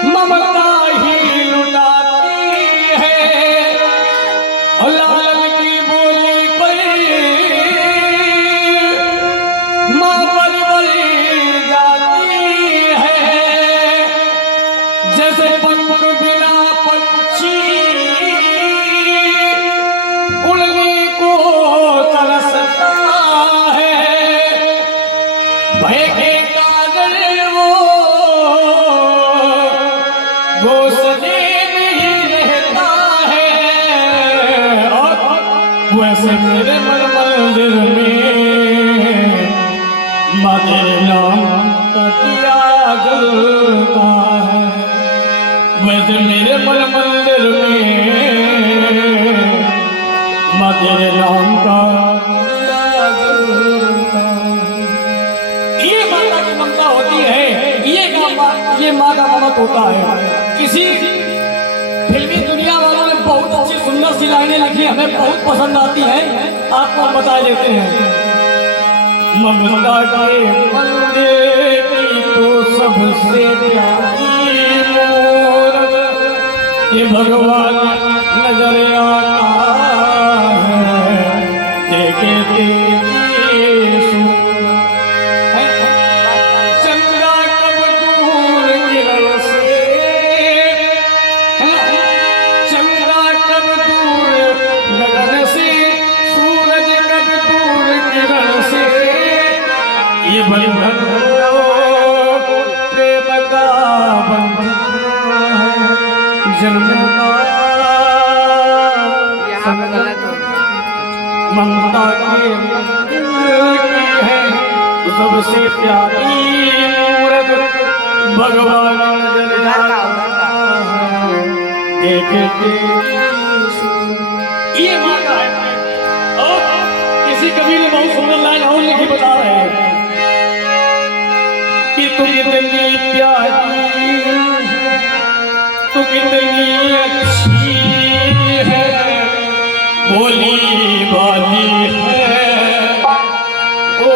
ममता ही लुटाती है और लालन की बोली पर माँ बड़ी जाती है। जैसे पंख बिना पक्षी उड़ने को तरसता है, भय के कारण घोंसले में ही रहता है। और वैसे मेरे मन मंदिर में तेरे नाम का दिया जलता है। वैसे मेरे मन मंदिर में तेरे नाम का दिया जलता है। ये माता की ममता होती है, ये माँ का ममत होता है। किसी फिल्मी दुनिया वालों ने बहुत अच्छी सुंदर सी लाइनें लिखी, हमें बहुत पसंद आती है, आपको बता देते हैं। ममता के मंदिर की तो सबसे प्यारी मूरत ये भगवान नजर आता है देखे तेरी सूरत। चंद्रा कब दूर किरण से, चंद्रा कब दूर गगन से, सूरज कब दूर किरण से, ये बंधन प्रेम का बंधन है, जन्म का ममता की है सबसे प्यारी मूरत भगवान नजर आता है देखे तेरी सूरत। ये माना है। और किसी कवि ने बहुत सुंदर लाइन और लिखी बता रहे हैं कि तू कितनी प्यारी, तू कितनी अच्छी है, बोली बाली है ओ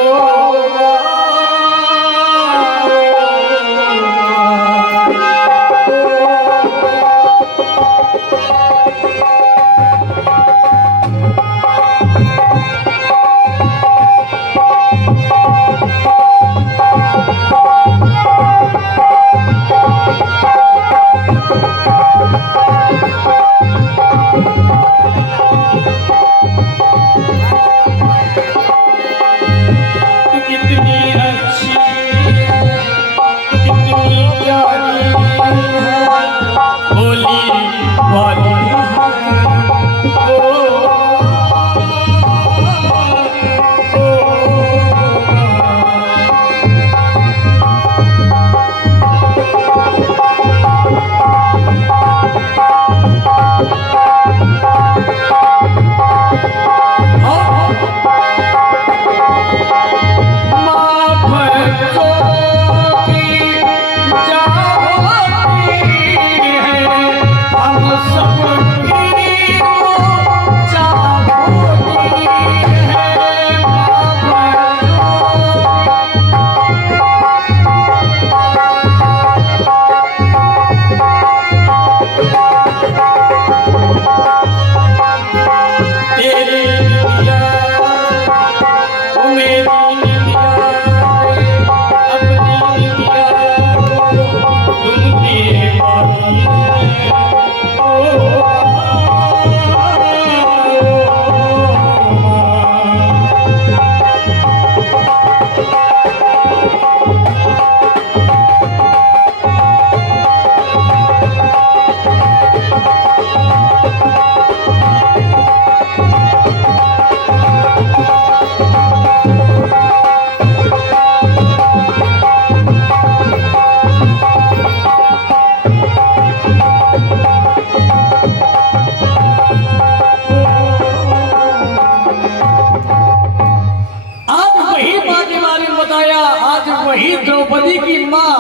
वही द्रौपदी की माँ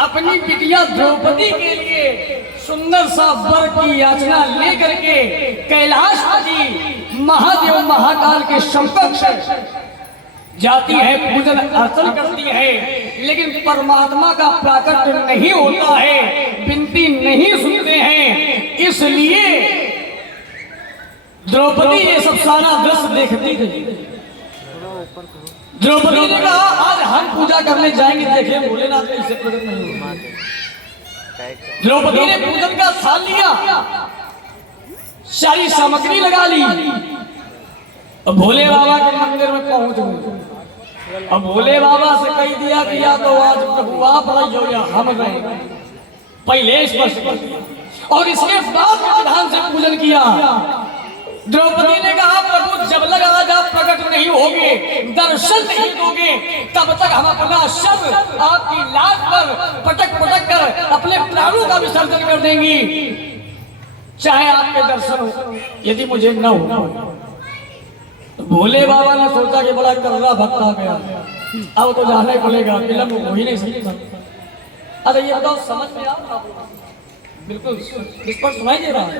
अपनी बिटिया द्रौपदी के लिए सुंदर सा वर की याचना लेकर के कैलाशपति महादेव महाकाल के समकक्ष जाती है, पूजन अर्चन करती है, लेकिन परमात्मा का प्राकट्य नहीं होता है, विनती नहीं सुनते हैं। इसलिए द्रौपदी ये सब सारा दृश्य देखती थी। द्रौपदी ने कहा आज हम पूजा करने जाएंगे, देखें भोलेनाथ कैसे प्रकट नहीं हुआ। द्रौपदी ने पूजन का स्थान लिया, सारी सामग्री लगा ली, अब भोले बाबा के मंदिर में पहुंच गए। अब भोले बाबा से कह दिया कि या तो आज प्रभु आप रही हो या हम रहे, पहले स्पष्ट कर दिया और इसके बाद विधान से पूजन किया। द्रौपदी ने कहा प्रभु जब लग आज आप प्रकट नहीं होंगे, दर्शन नहीं दोगे, तब तक हम अपना शव आपकी लाश पर पटक पटक कर अपने प्राणों का विसर्जन कर देंगी, चाहे आपके दर्शन हो यदि मुझे न हो। तो भोले बाबा ने सोचा कि बड़ा कर्रा भक्त आ गया, अब तो जाना ही पड़ेगा, विलंब हो ही नहीं सकता। अरे ये बताओ समझ में आ रहा? बिल्कुल इस पर सुनाई दे रहा है।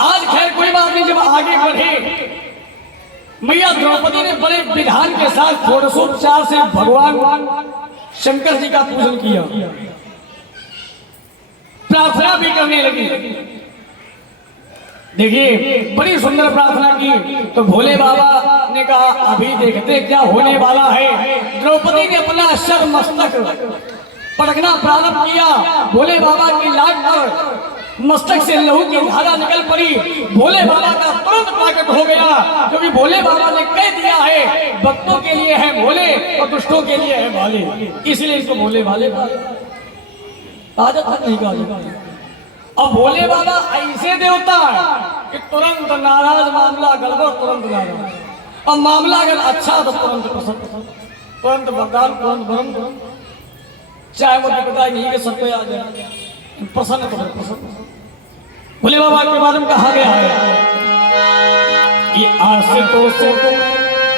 आज खैर कोई बात नहीं, जब आगे बढ़े मैया द्रौपदी ने बड़े विधान के साथ षोडशोपचार से भगवान शंकर जी का पूजन किया। प्रार्थना भी करने लगी। देखिए बड़ी सुंदर प्रार्थना की। तो भोले बाबा ने कहा अभी देखते क्या होने वाला है। द्रौपदी ने अपना सर मस्तक पटकना प्रारंभ किया। भोले बाबा की लाट पर मस्तक से लहू की धारा निकल पड़ी। भोले बाबा का तुरंत प्रकट हो गया, क्योंकि भोले बाबा ने कह दिया है भक्तों के लिए है भोले और दुष्टों के लिए है भाले, इसलिए इसको भोले भाले आदत नहीं कहा। अब भोले बाबा ऐसे देवता है कि तुरंत नाराज मामला गड़बड़ तुरंत नाराज, अब मामला अगर अच्छा तो तुरंत पसंद, तुरंत वरदान, तुरंत भरम, चाहे वो विपदा नहीं के सर पे आ जाए, प्रसन्न तो प्रसन्न। भोले बाबा के बारे में कहा गया है कि आशिकों से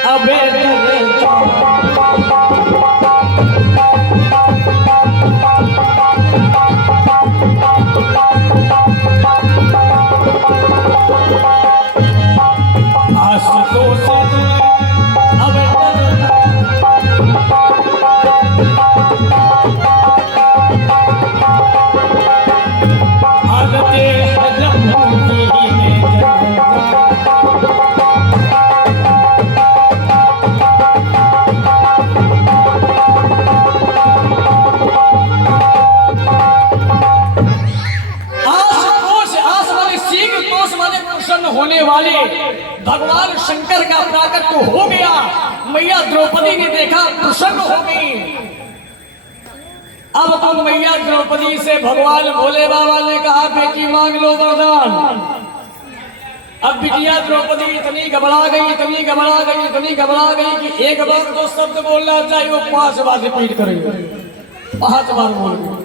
अबे आशिकों से अबे आगते होने वाले भगवान शंकर का प्राकट्य हो गया। मैया द्रौपदी ने देखा, प्रसन्न हो गई। अब तो मैया द्रौपदी से भगवान भोले बाबा ने कहा बेटी मांग लो वरदान। अब बिटिया द्रौपदी इतनी घबरा गई, इतनी घबरा गई, इतनी घबरा गई कि एक बार तो शब्द बोलना चाहिए वो 5 बार रिपीट करेगी, 5 बार बोल गई।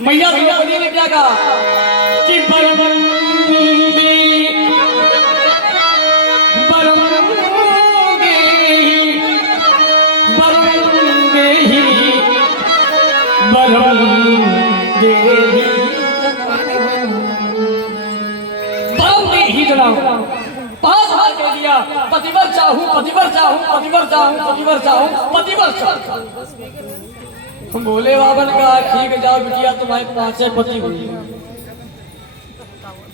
मैया द्रौपदी ने क्या कहा कि पांच बार कह दिया पतिवर चाहूं, पतिवर चाहूं, पतिवर चाहूं, पतिवर चाहूं, पतिवर चाहूं। भोले बाबा ने कहा ठीक है जाओ बिटिया तुम्हारे 5 पति हुई।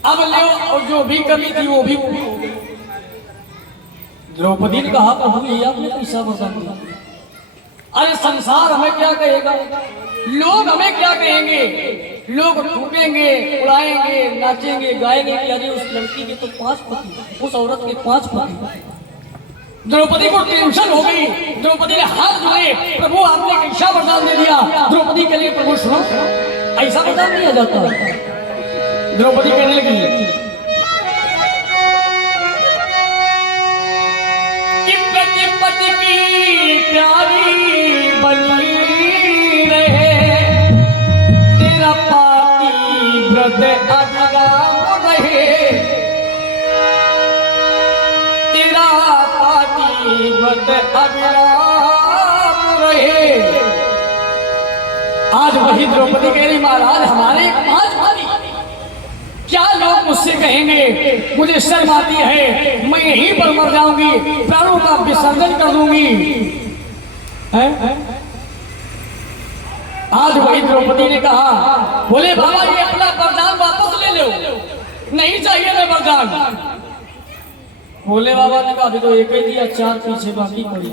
अब ले और जो भी कमी थी वो भी द्रौपदी ने कहा प्रभु ये आपने कैसा बता, अरे संसार हमें क्या कहेगा, लोग हमें क्या कहेंगे, लोग टूटेंगे, उड़ाएंगे, नाचेंगे, गाएंगे कि अरे उस लड़की के तो 5 पति, उस औरत के 5 पति। द्रौपदी को टेंशन हो गई। द्रौपदी ने हाथ जोड़े, प्रभु आपने कैसा वरदान दे दिया। द्रौपदी के लिए प्रभु सुनो ऐसा वरदान दिया जाता। द्रौपदी कहने लगी कि पति की प्यारी बनी रहे, तेरा पाती व्रत अविराम रहे, तेरा पाती व्रत अविराम रहे। आज वही द्रौपदी कह रही महाराज हमारे 5 भाई, क्या लोग मुझसे कहेंगे, मुझे शर्म आती है, मैं यहीं पर मर जाऊंगी, प्राणों का विसर्जन कर दूंगी। आज वही द्रौपदी ने कहा बोले बाबा ये अपना वरदान वापस ले लो, नहीं चाहिए मैं वरदान। बोले बाबा ने कहा अभी तो एक ही दिया, 4 पीछे बाकी पड़ी,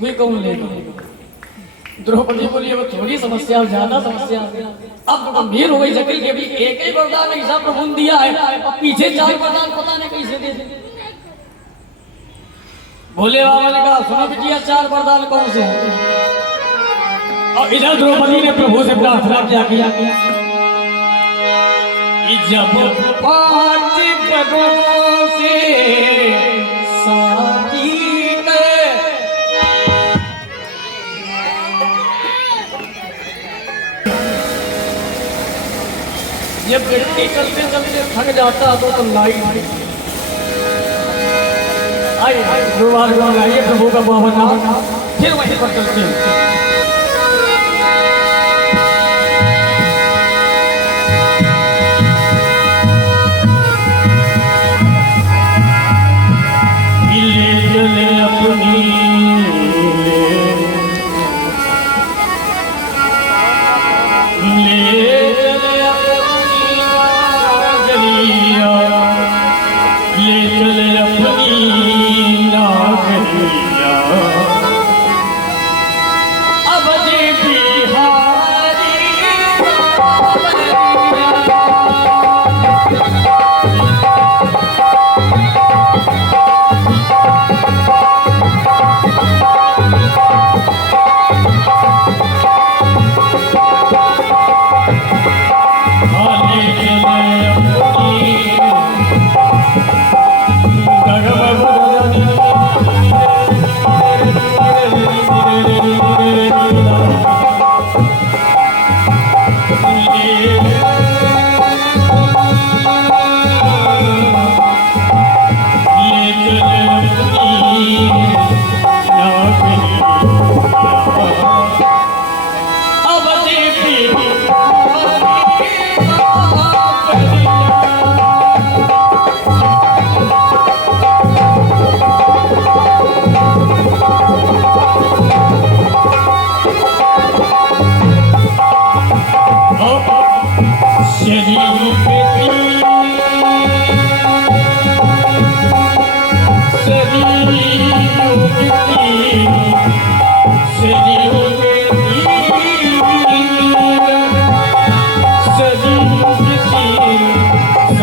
वे कौन लेगा। द्रौपदी बोली अब थोड़ी समस्या, ज्यादा समस्या, अब तो गंभीर हो गई, जटिल के भी एक ही वरदान ऐसा प्रभु ने दिया है, अब पीछे 4 वरदान पता नहीं कैसे दे दे। भोले बाबा ने कहा सुनो बिटिया 4 वरदान कौन से हैं। और इधर द्रौपदी ने प्रभु से प्रार्थना क्या किया जब 5 पदों से साथी जब व्यक्ति चलते चलते थक जाता तो लाइट आइए प्रभु का पावन नाम, फिर वहीं पर चलते हैं।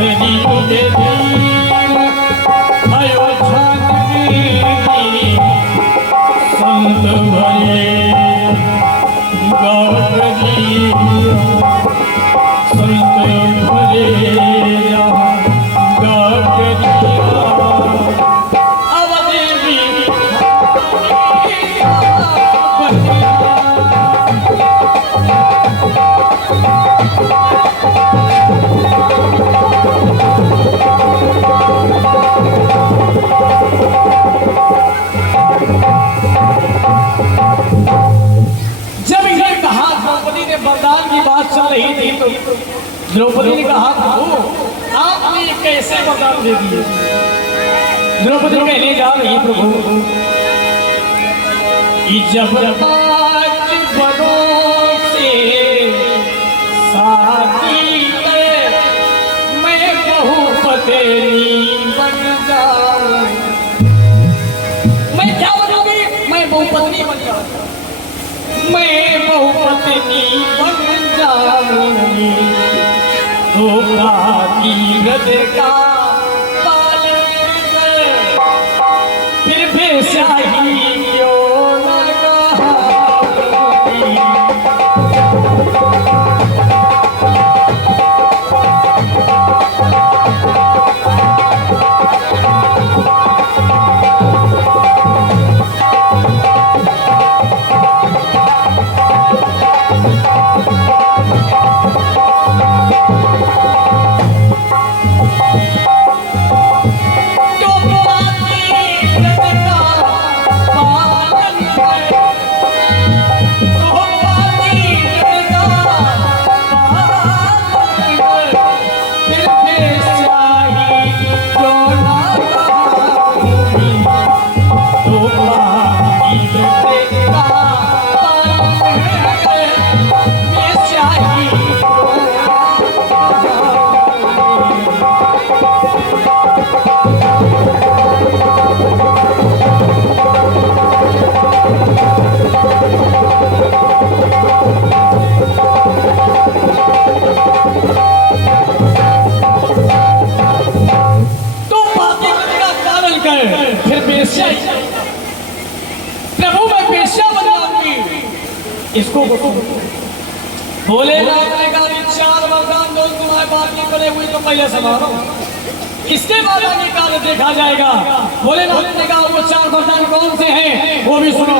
सदियों के वीर अयोध्या की संत भरे गावत दिया संत भरे गावत दिया अवधि वरदान की बात चल रही थी तो द्रौपदी ने कहा प्रभु आपने कैसे वरदान दे दिए। द्रौपदी कहने जा रही प्रभु कि जब 5 बरसों से शादी मैं बहुपत्नी बन जाऊं। मैं क्या बनूंगी? मैं बहुपत्नी बन जाऊंगी। मैं बहुपत्नी बन जाऊंगी तो भागीरथ का पालन कर फिर बेस्याही क्यों न कहाऊंगी। प्रभु मैं बेश्या बन जाऊंगी। इसको भोलेनाथ ने कहा 4 वरदान दो तुम्हारे बात की बने हुई तो पहले समारो इसके बाद आगे कार्य देखा जाएगा। भोलेनाथ ने कहा वो 4 वरदान कौन से हैं वो भी सुनो।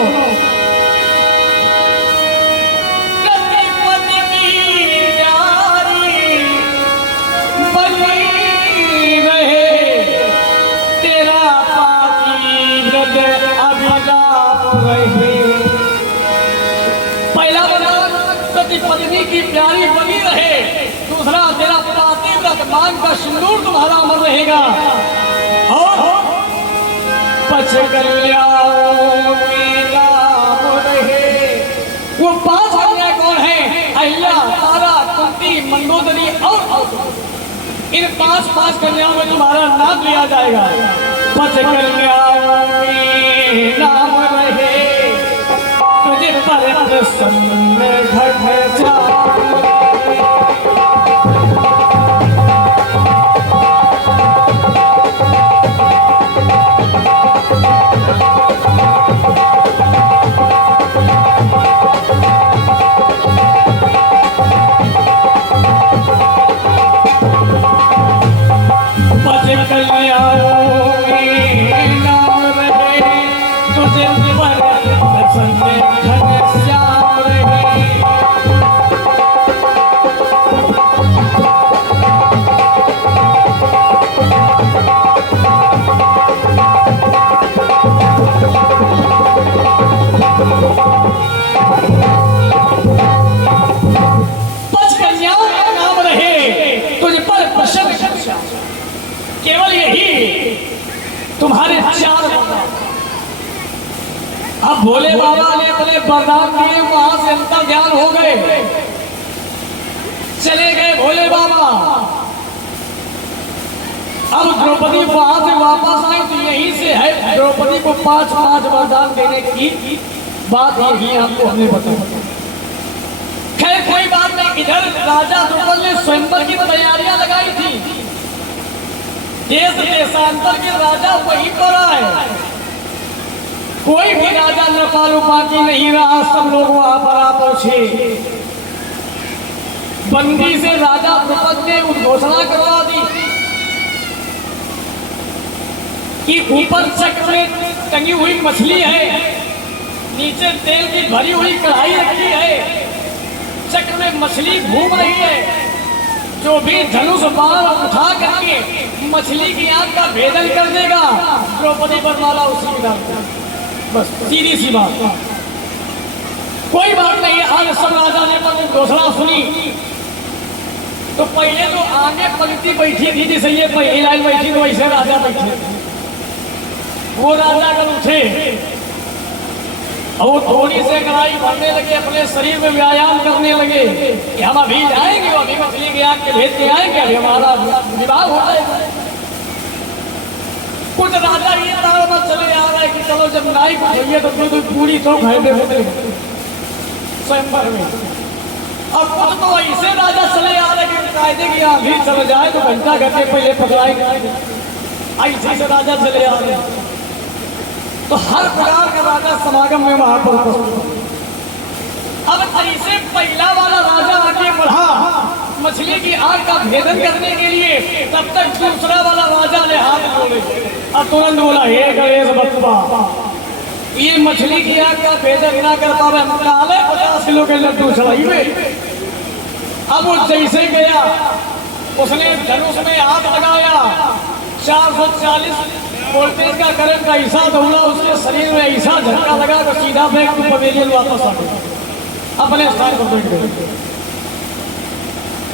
पहला वरदान पति पत्नी की प्यारी बनी रहे। दूसरा तेरा पातिव्रत मांग का सिंदूर तुम्हारा अमर रहेगा। और पच कल्याण में राम रहे। वो 5 कन्याएं कौन है? अहिल्या, तारा, कुंती, मंदोदरी और इन 5 कन्याओं में तुम्हारा नाम लिया जाएगा। पच कल्याण में राम रहे तुझे पर प्रसन्न घट जा। पच कल्याण में नाम रहे तुझे पर प्रसन्न घट श्याम रहे। पच कन्याओं का नाम रहे तुझ पर प्रसन्न घट श्याम। केवल यही तुम्हारे 4 वरदान। अब भोले बाबा ने अपने वरदान दिए वहां से अंतर ज्ञान हो गए। चले गए भोले बाबा। अब द्रौपदी वहां से वापस आई तो यहीं से है द्रौपदी को 5 वरदान देने की बात यही आपको हमने बताया। खैर कोई बात नहीं। इधर राजा द्रुपद ने स्वयंवर की तैयारियां लगाई थी। देश देशांतर के राजा वहीं पर आए, कोई भी राजा नेपाल बाकी नहीं रहा, सब लोग वहां पर आ पहुंचे। बंदी से राजा द्रुपद ने उद्घोषणा करवा दी कि ऊपर चक्र में टंगी हुई मछली है, नीचे तेल की भरी हुई कढ़ाई रखी है, चक्र में मछली घूम रही है। जो भी धनुष बाण उठा करके मछली की आंख का भेदन कर देगा, द्रौपदी पर माला उसी की डाल देगा। बस सीधी सी बात, कोई बात नहीं। आज सब राजा ने घोषणा सुनी तो पहले तो आगे पंक्ति बैठी थी, जैसे ये पहली लाइन बैठी तो वैसे राजा बैठे, वो राजा कर उठे और थोड़ी से कड़ाई भरने लगे, अपने शरीर में व्यायाम करने लगे कि हम अभी जाएंगे, अभी मछली के आग के भेज के आएंगे, अभी हमारा विवाह हो जाएगा। कुछ राजा ये तार मत चले आ रहा है कि चलो जब नाई को चाहिए तो पूरी तो घंटे स्वयंवर में। अब कुछ तो ऐसे राजा चले आ रहे कि कायदे की आंधी चल जाए तो घंटा घंटे पहले पकड़ाएंगे, ऐसे से राजा चले आ रहे हैं। तो हर प्रकार का राजा समागम में वहां पर उपस्थित। अब ऐसे पहला वाला राजा आगे बढ़ा मछली की आग का भेदन करने के लिए, तब तक दूसरा वाला राजा ने हाथ जोड़े और तुरंत बोला, हे गणेश बप्पा, ये मछली की आग का भेदन ना कर पावे, हम काले 50 किलो के लड्डू चढ़ाइए। अब वो जैसे गया, उसने धनुष में हाथ लगाया, 440 वोल्टेज का करंट का ऐसा दौड़ा, उसके शरीर में ऐसा झटका लगा तो सीधा फेंक तो पवेलियन वापस आ गया, अपने स्थान पर बैठ गए।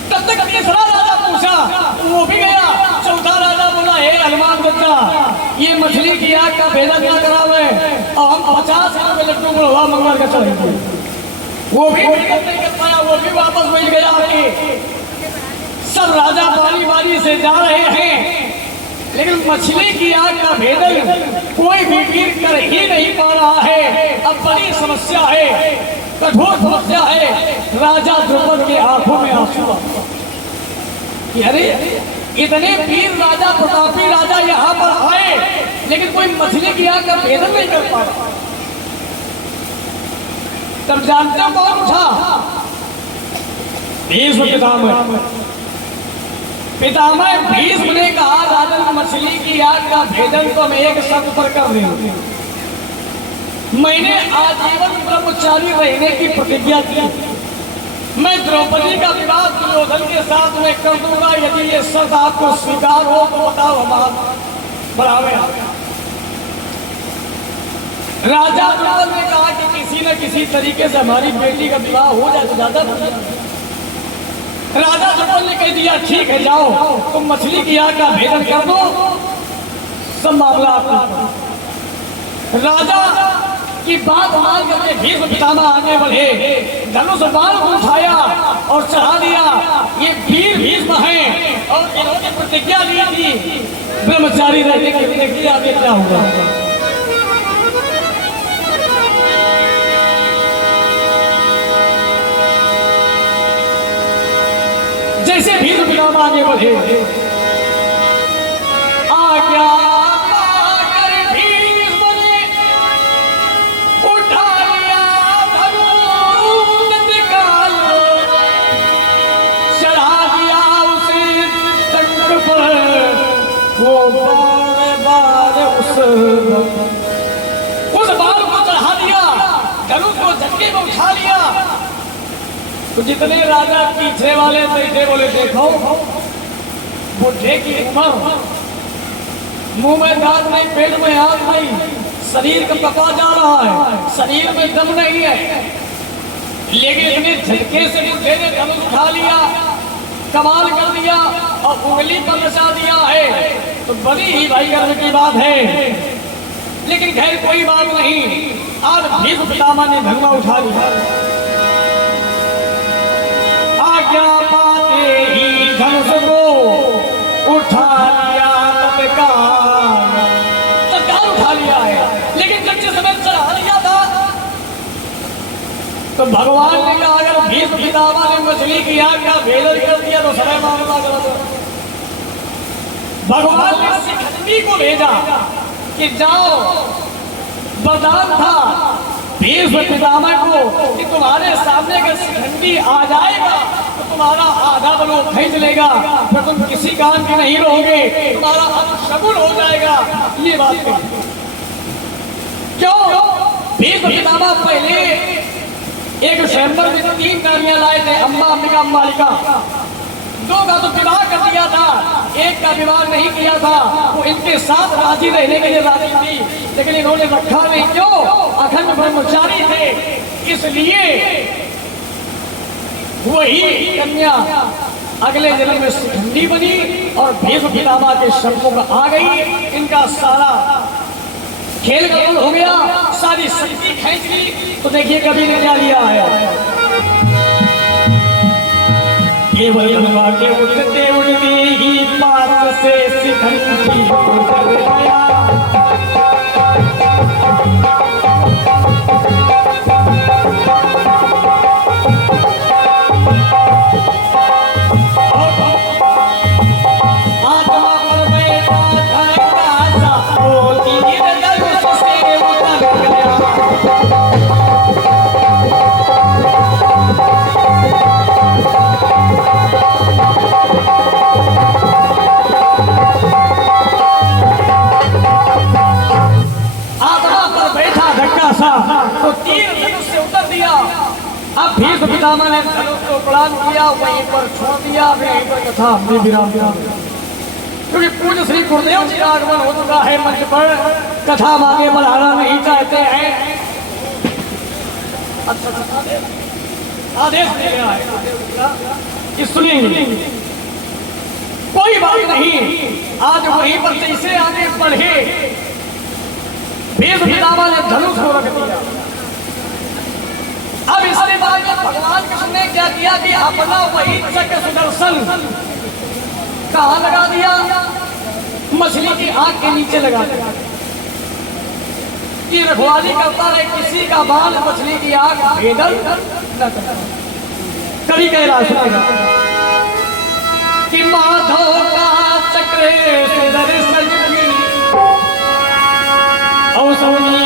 तब तक तीसरा राजा पूछा, वो भी गया। चौथा राजा बोला, हे हनुमान बच्चा, ये मछली की आग का भेदन ना करावे और हम 50 किलो के लड्डू बुढ़वा मंगल का चढ़ेंगे। वो भी भेदन नहीं कर पाया, वो भी वापस बैठ गया। सब राजा बारी बारी से जा रहे हैं, लेकिन मछली की आग का भेदन कोई भी वीर कर ही नहीं पा रहा है। अब बड़ी समस्या है, कठोर समस्या है। राजा द्रुपद के आंखों में आंसू कि अरे इतने वीर राजा प्रतापी राजा यहाँ पर आए, लेकिन कोई मछली की आग का भेदन नहीं कर पा रहा। तब जानता कौन उठा? भीष्म पितामह। पितामह भीष्म ने कहा, राजन मछली की आग का भेदन तो हम एक शब्द पर कर देंगे। मैंने आजीवन ब्रह्मचारी रहने की प्रतिज्ञा की। मैं द्रौपदी का विवाह दुर्योधन के साथ में कर दूंगा, यदि ये शर्त आपको स्वीकार हो तो बताओ, हमारा बढ़ावे। राजा द्रौपद ने कहा कि किसी न किसी तरीके से हमारी बेटी का विवाह हो जाए तो ज्यादा। राजा द्रौपद ने कह दिया, ठीक है, जाओ तुम मछली की आग का भेदन कर दो, सब मामला आपका। राजा की बात मान करके भीष्म पितामह आगे बढ़े, धनुष बाण को उठाया और चढ़ा दिया। ये वीर भीष्म हैं और इन्होंने प्रतिज्ञा ली थी ब्रह्मचारी रहने की। प्रतिज्ञा आगे क्या होगा? जैसे भीष्म पितामह आगे बढ़े, आज्ञा उस बाल को चढ़ा दिया, धनुष को झटके में उठा लिया। तो जितने राजा पीछे वाले बैठे बोले, देखो बुढ़े की उम्र, मुंह में दांत नहीं, पेट में आग नहीं, शरीर का पका जा रहा है, शरीर में दम नहीं है, लेकिन इतने झटके से बुढ़े ने धनुष उठा लिया, कमाल कर दिया और उंगली पर नचा दिया है। तो बड़ी ही भाई गर्व की बात है, लेकिन खैर कोई बात नहीं। आज भीष्म पितामह ने धनुष उठा लिया, आज्ञा पाते ही धनुष को उठा लिया, तत्काल उठा लिया है। लेकिन जब जिस समय चढ़ा लिया था तो भगवान ने कहा, अगर भीष्म पितामह ने मछली की आग का भेदन कर दिया तो समय मामला गलत। भगवान ने शिखंडी को भेजा कि जाओ, वरदान था भीष्म पितामह को कि तुम्हारे सामने अगर शिखंडी आ जाएगा तो तुम्हारा आधा बल वो खींच लेगा, फिर तुम किसी काम के नहीं रहोगे, तुम्हारा अपशगुन हो जाएगा। ये बात कही। क्यों? भीष्म पितामह पहले एक स्वयंवर में 3 कन्या लाए थे, अम्बा, अंबिका, अंबालिका। 2 का तो विवाह कर दिया था, 1 का विवाह नहीं किया था। वो इनके साथ राजी रहने के लिए राजी थी, लेकिन इन्होंने रखा नहीं। क्यों? अखंड ब्रह्मचारी थे, इसलिए वही कन्या अगले जन्म में शिखंडी बनी और भीष्म पितामह के शंखों का आ गई। इनका सारा खेल गड़बड़ हो गया, सारी शक्ति खींच ली। तो देखिए कभी ने क्या लिया है, केवल गंगा के उठते उठते ही पास से शिखंडी उतर गया। आत्मा पर बैठा धरता सा वो तीर धनुष से उतर गया। तो तीर धनुष से उतर दिया। अब भीष्म पितामह ने धनुष को प्रणाम किया, वहीं पर छोड़ दिया। वहीं पर कथा में विराम दिया, क्योंकि पूज्य श्री गुरुदेव जी आगमन हो चुका है मंच पर। कथा आगे बढ़ाना नहीं चाहते हैं। अच्छा आदेश दे गया है, सुनिए। कोई बात नहीं, आज वहीं पर जैसे आगे बढ़े भीष्म पितामह ने धनुष को रख दिया। अब इसके बाद में भगवान कृष्ण ने क्या किया कि अपना वही चक्र सुदर्शन कहाँ लगा दिया? मछली की आंख के नीचे लगा दिया कि रखवाली करता रहे, किसी का बाल मछली की आंख भेदल न करता। कभी कह रहा सुनेगा कि माधव का चक्र सुदर्शन की औसौनी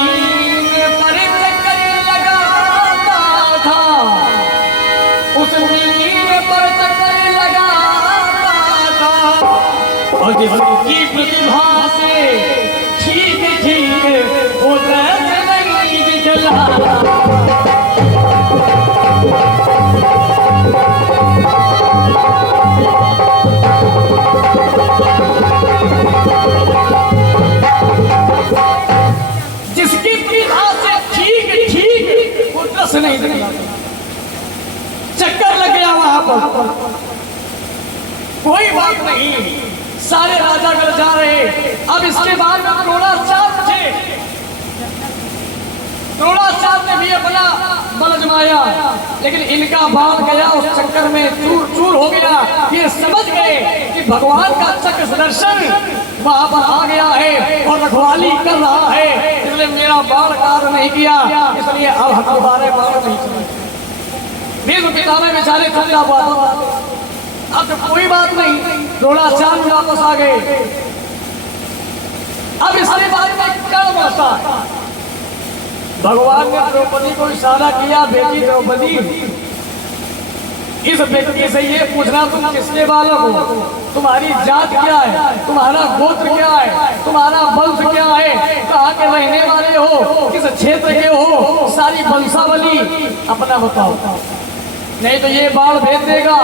पर चक्कर लगाता था, उस नील पर चक्कर लगाता था। और जिसकी प्रतिभा से ठीक ठीक वो दर्द नहीं दिखलाता। जिसकी प्रतिभा से ठीक ठीक वो दर्द नहीं दिखलाता। चक्कर लग गया वहां पर। कोई बात नहीं, सारे राजा गल जा रहे। अब इसके बाद में द्रोणाचार्य थे। द्रोणाचार्य ने भी अपना बल जमाया, लेकिन इनका बाल गया उस चक्कर में चूर चूर हो गया। ये समझ गए कि भगवान का चक्र सुदर्शन वहां पर आ गया है और रखवाली कर रहा है, इसलिए मेरा बाल कार्य नहीं किया, इसलिए अब हम दोबारा बाल नहीं चलाएंगे। भीष्म पितामह बेचारे ठंडा वापस। अब तो कोई बात नहीं, द्रोणाचार्य वापस आ गए। अब इसके बाद में क्या बचा? भगवान ने द्रौपदी को इशारा किया, बेटी द्रौपदी, इस व्यक्ति से ये पूछना तुम किसके बालक हो, तुम्हारी जात क्या है, तुम्हारा गोत्र क्या है, तुम्हारा वंश क्या है, कहाँ के रहने वाले हो, किस क्षेत्र के हो, सारी वंशावली अपना बताओ, नहीं तो ये बाढ़ भेज देगा।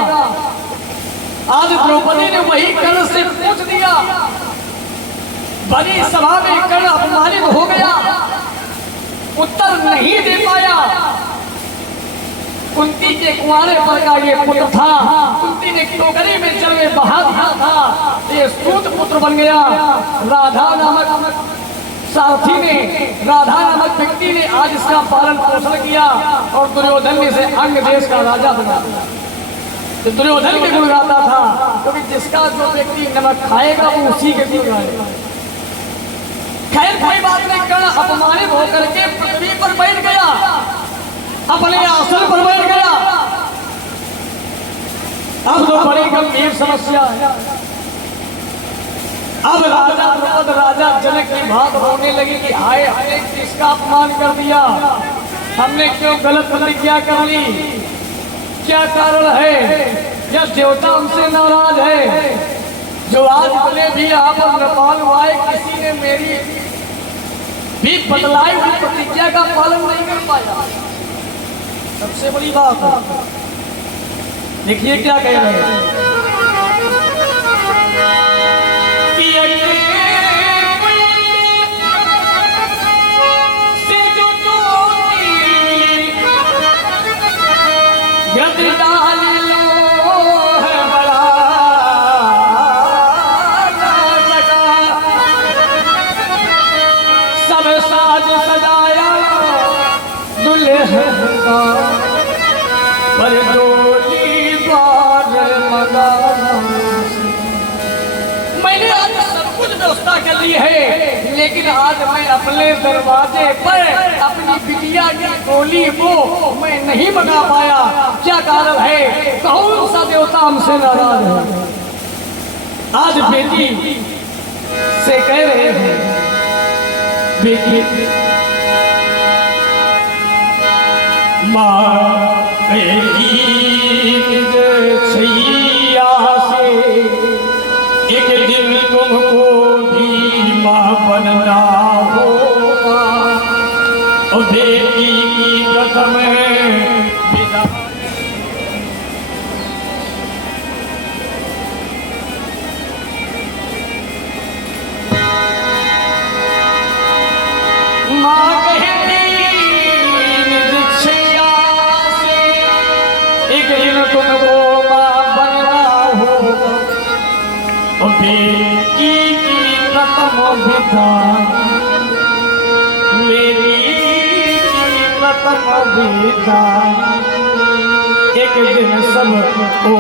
आज द्रौपदी ने वही कर्ण से पूछ दिया। बड़ी सभा में कर्ण अपमानित हो गया, उत्तर नहीं दे पाया। कुंती के कुंवारे पर का ये पुत्र था, कुंती ने टोकरी में जल में बहा दिया था, ये सूत पुत्र बन गया। राधा नामक सारथी ने, राधा नामक व्यक्ति ने आज इसका पालन पोषण किया और दुर्योधन ने इसे अंग देश का राजा बना दिया। तो दुर्योधन के गुण गाता था, क्योंकि जिसका जो व्यक्ति नमक खाएगा वो उसी के गुण गाएगा। खैर कोई बात नहीं, कर्ण अपमानित होकर के पृथ्वी पर बैठ गया, अपने आसन पर बैठ गया। अब तो बड़ी गंभीर समस्या है। अब राजा द्रुपद राजा जनक की बात होने लगी कि हाय हमने किसका अपमान कर दिया, हमने क्यों गलत प्रतिज्ञा कर ली, क्या कारण है, या देवता हमसे नाराज है जो आज बोले भी यहाँ पर नेपाल आए किसी ने मेरी भी बदलाई हुई प्रतिज्ञा का पालन नहीं कर पाया। सबसे बड़ी बात है, देखिए क्या कह रहे हैं पर डोली द्वार मदाना। मैंने आज सब कुछ व्यवस्था कर ली है, लेकिन आज मैं अपने दरवाजे पर अपनी बिटिया की डोली को मैं नहीं मंगा पाया। क्या कारण है, कौन सा देवता हमसे नाराज है? आज बेटी से कह रहे हैं, बेटी छैया से एक दिन तुमको भी माँ बनना होगा, और बेटी की प्रथम विदा माँ तुमको माँ बनना होगा, और बेटी की प्रथम विदा मेरी की प्रथम विदा एक दिन सबको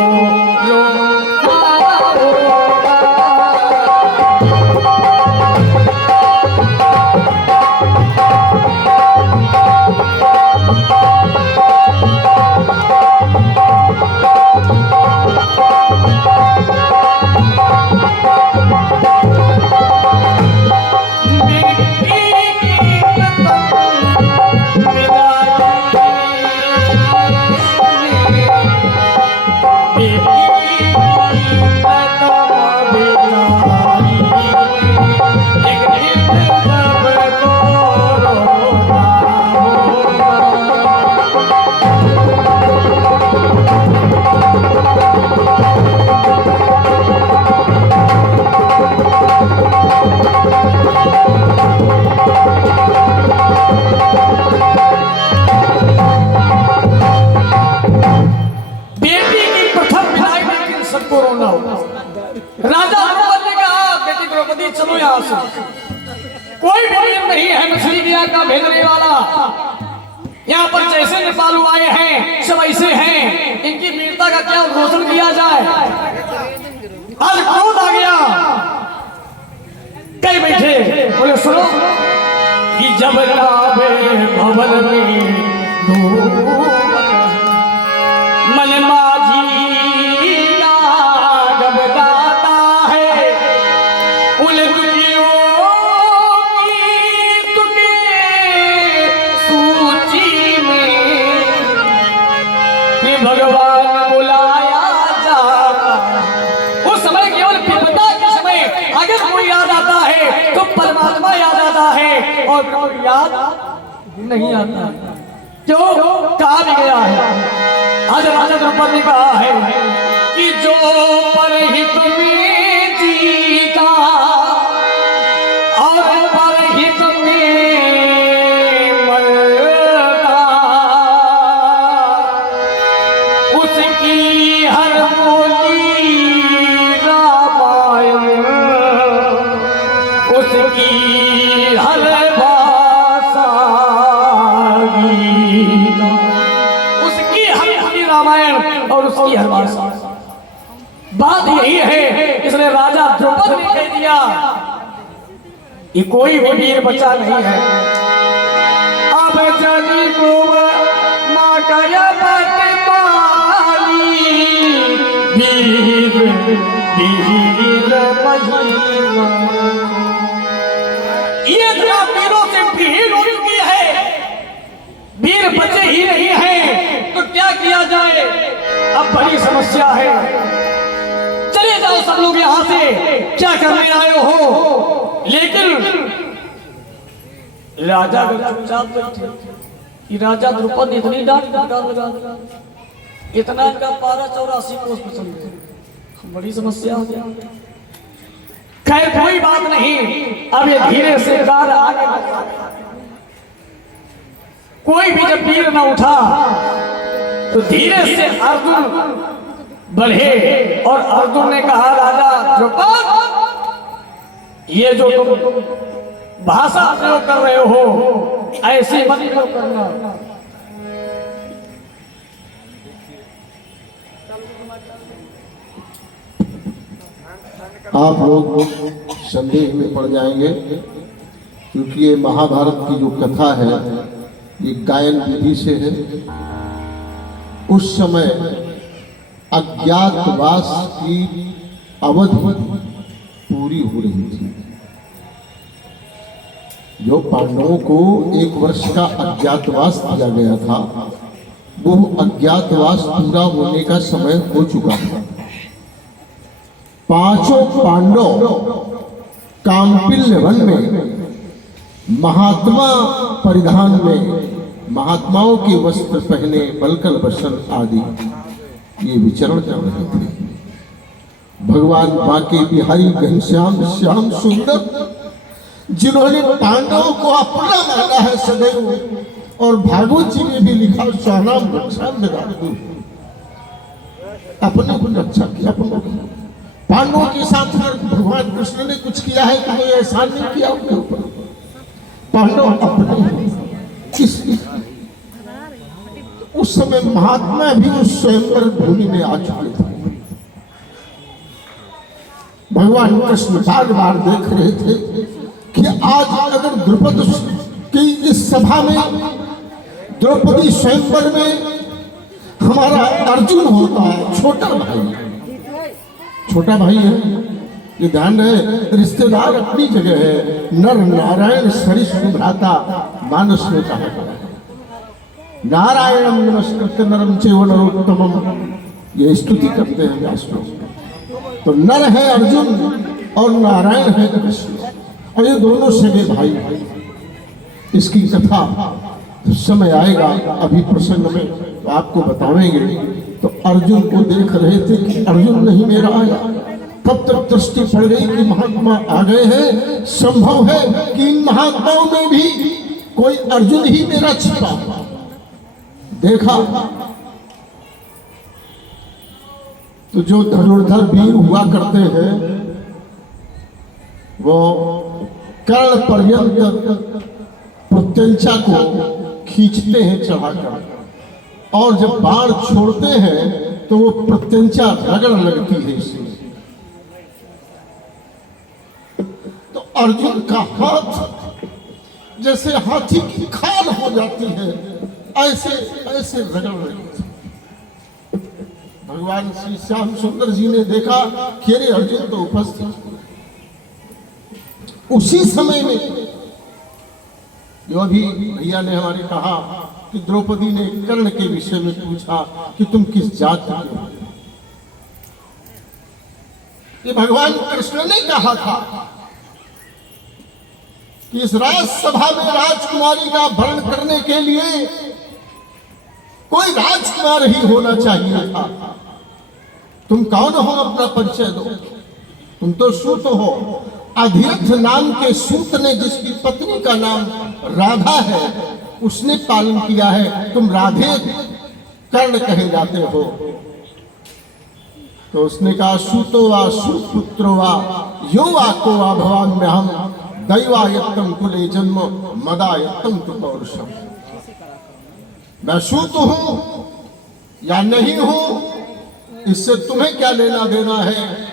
राजा ने कहा, बेटी द्रौपदी चलो यहाँ से, कोई भी नहीं है मछली दिया का भेजने वाला। यहाँ पर जैसे नेपाल आए हैं सब ऐसे हैं, इनकी वीरता का क्या उद्घोषण किया जाए। आज क्रोध आ गया, कई बैठे बोले सुनो कि जब भवन में मन माझी भगवान बुलाया जाता। उस समय केवल विपदा के समय अगर कोई याद आता है तो परमात्मा याद आता है, और कोई याद नहीं आता। क्यों? कहा भी गया है, आज राजा द्रुपद ने कहा है कि जो परहित में जीता और परहित में मरता, उसकी हर बोली रामायण, उसकी हर भाषा गीत, उसकी हर बोली रामायण और उसकी हर भाषा। बात यही है, इसलिए राजा द्रुपद ने कह दिया कि कोई भी वीर बचा नहीं है। अब जनी को माँ का वीर वीर महिमा। ये इतना वीरों से भीड़ हो चुकी है, वीर बचे ही नहीं हैं, तो क्या किया जाए? अब बड़ी समस्या है। चले जाओ सब लोग यहां से, क्या करने आए हो? लेकिन राजा अगर चुपचाप बैठे कि राजा द्रुपद ने इतनी डांट लगा, इतना इनका 1284 कोस पसंद है, बड़ी समस्या हो गया। खैर कोई बात नहीं, अब ये धीरे से कार आगे बढ़ा। कोई भी जब वीर न उठा तो धीरे से अर्जुन बढ़े और अर्जुन ने कहा, राजा द्रुपद, ये जो तुम भाषा प्रयोग कर रहे हो ऐसे मत करना। आप लोग संदेह में पड़ जाएंगे, क्योंकि ये महाभारत की जो कथा है ये गायन विधि से है। उस समय अज्ञातवास की अवधि पूरी हो रही थी। जो पांडवों को 1 वर्ष का अज्ञातवास दिया गया था, वो अज्ञातवास पूरा होने का समय हो चुका था। 5 पांडव कांपिल्य वन में महात्मा परिधान में, महात्माओं के वस्त्र पहने बलकल वसन आदि ये विचरण कर रहे थे। भगवान बांके बिहारी घनश्याम श्याम सुंदर, जिन्होंने पांडवों को अपना माना है सदैव, और भागवत जी ने भी लिखा, स्वानाम रक्षाम ददातु, अपने को रक्षा किया। पांडवों के साथ भगवान कृष्ण ने कुछ किया है तो कोई एहसान नहीं किया उनके ऊपर। पांडव अपने किस उस समय महात्मा भी उस स्वयंवर भूमि में आ चुके थे। भगवान कृष्ण बार बार देख रहे थे कि आज अगर द्रुपद की इस सभा में, द्रौपदी स्वयंवर में हमारा अर्जुन होता है, छोटा भाई है, ये ध्यान रहे। रिश्तेदार अपनी जगह है, नर नारायण सरिष्ठ भ्राता मानस में कहा, नारायणम नमस्कृत्य नरम चैव नरोत्तमम, ये स्तुति करते हैं व्यास लोग। तो नर है अर्जुन और नारायण है कृष्ण, और ये दोनों सगे भाई। इसकी कथा तो समय आएगा अभी प्रसंग में तो आपको बताएंगे। तो अर्जुन को देख रहे थे कि अर्जुन नहीं मेरा आया, तब तक दृष्टि पड़ गई कि महात्मा आ गए हैं। संभव है कि इन महात्माओं में भी कोई अर्जुन ही मेरा छिपा हुआ। देखा तो जो धनुर्धर वीर हुआ करते हैं वो कर्ण पर्यंत प्रत्यंचा को खींचते हैं चढ़ाकर, और जब बाण छोड़ते हैं तो वो प्रत्यंचा रगड़ लगती है इसमें। तो अर्जुन का हाथ जैसे हाथी की खाल हो जाती है, ऐसे ऐसे रगड़ रही थी। भगवान श्री श्याम सुंदर जी ने देखा कि अरे अर्जुन तो उपस्थित। उसी समय में जो अभी भैया ने हमारे कहा कि द्रौपदी ने कर्ण के विषय में पूछा कि तुम किस जात के हो, ये भगवान कृष्ण ने कहा था कि इस राजसभा में राजकुमारी का वर्ण करने के लिए कोई राजकुमार ही होना चाहिए था। तुम कौन हो, अपना परिचय दो। तुम तो सूत हो। अधिरथ नाम के सूत ने, जिसकी पत्नी का नाम राधा है, उसने पालन किया है। तुम राधे कर्ण कहे जाते हो। तो उसने कहा, सूतो वा सुपुत्रो वा यो वा को वा भवान में हम दैवायत्तम कुले जन्म मदायत्तम तु पौरुषम। मैं सूत हूं या नहीं हूं, इससे तुम्हें क्या लेना देना है।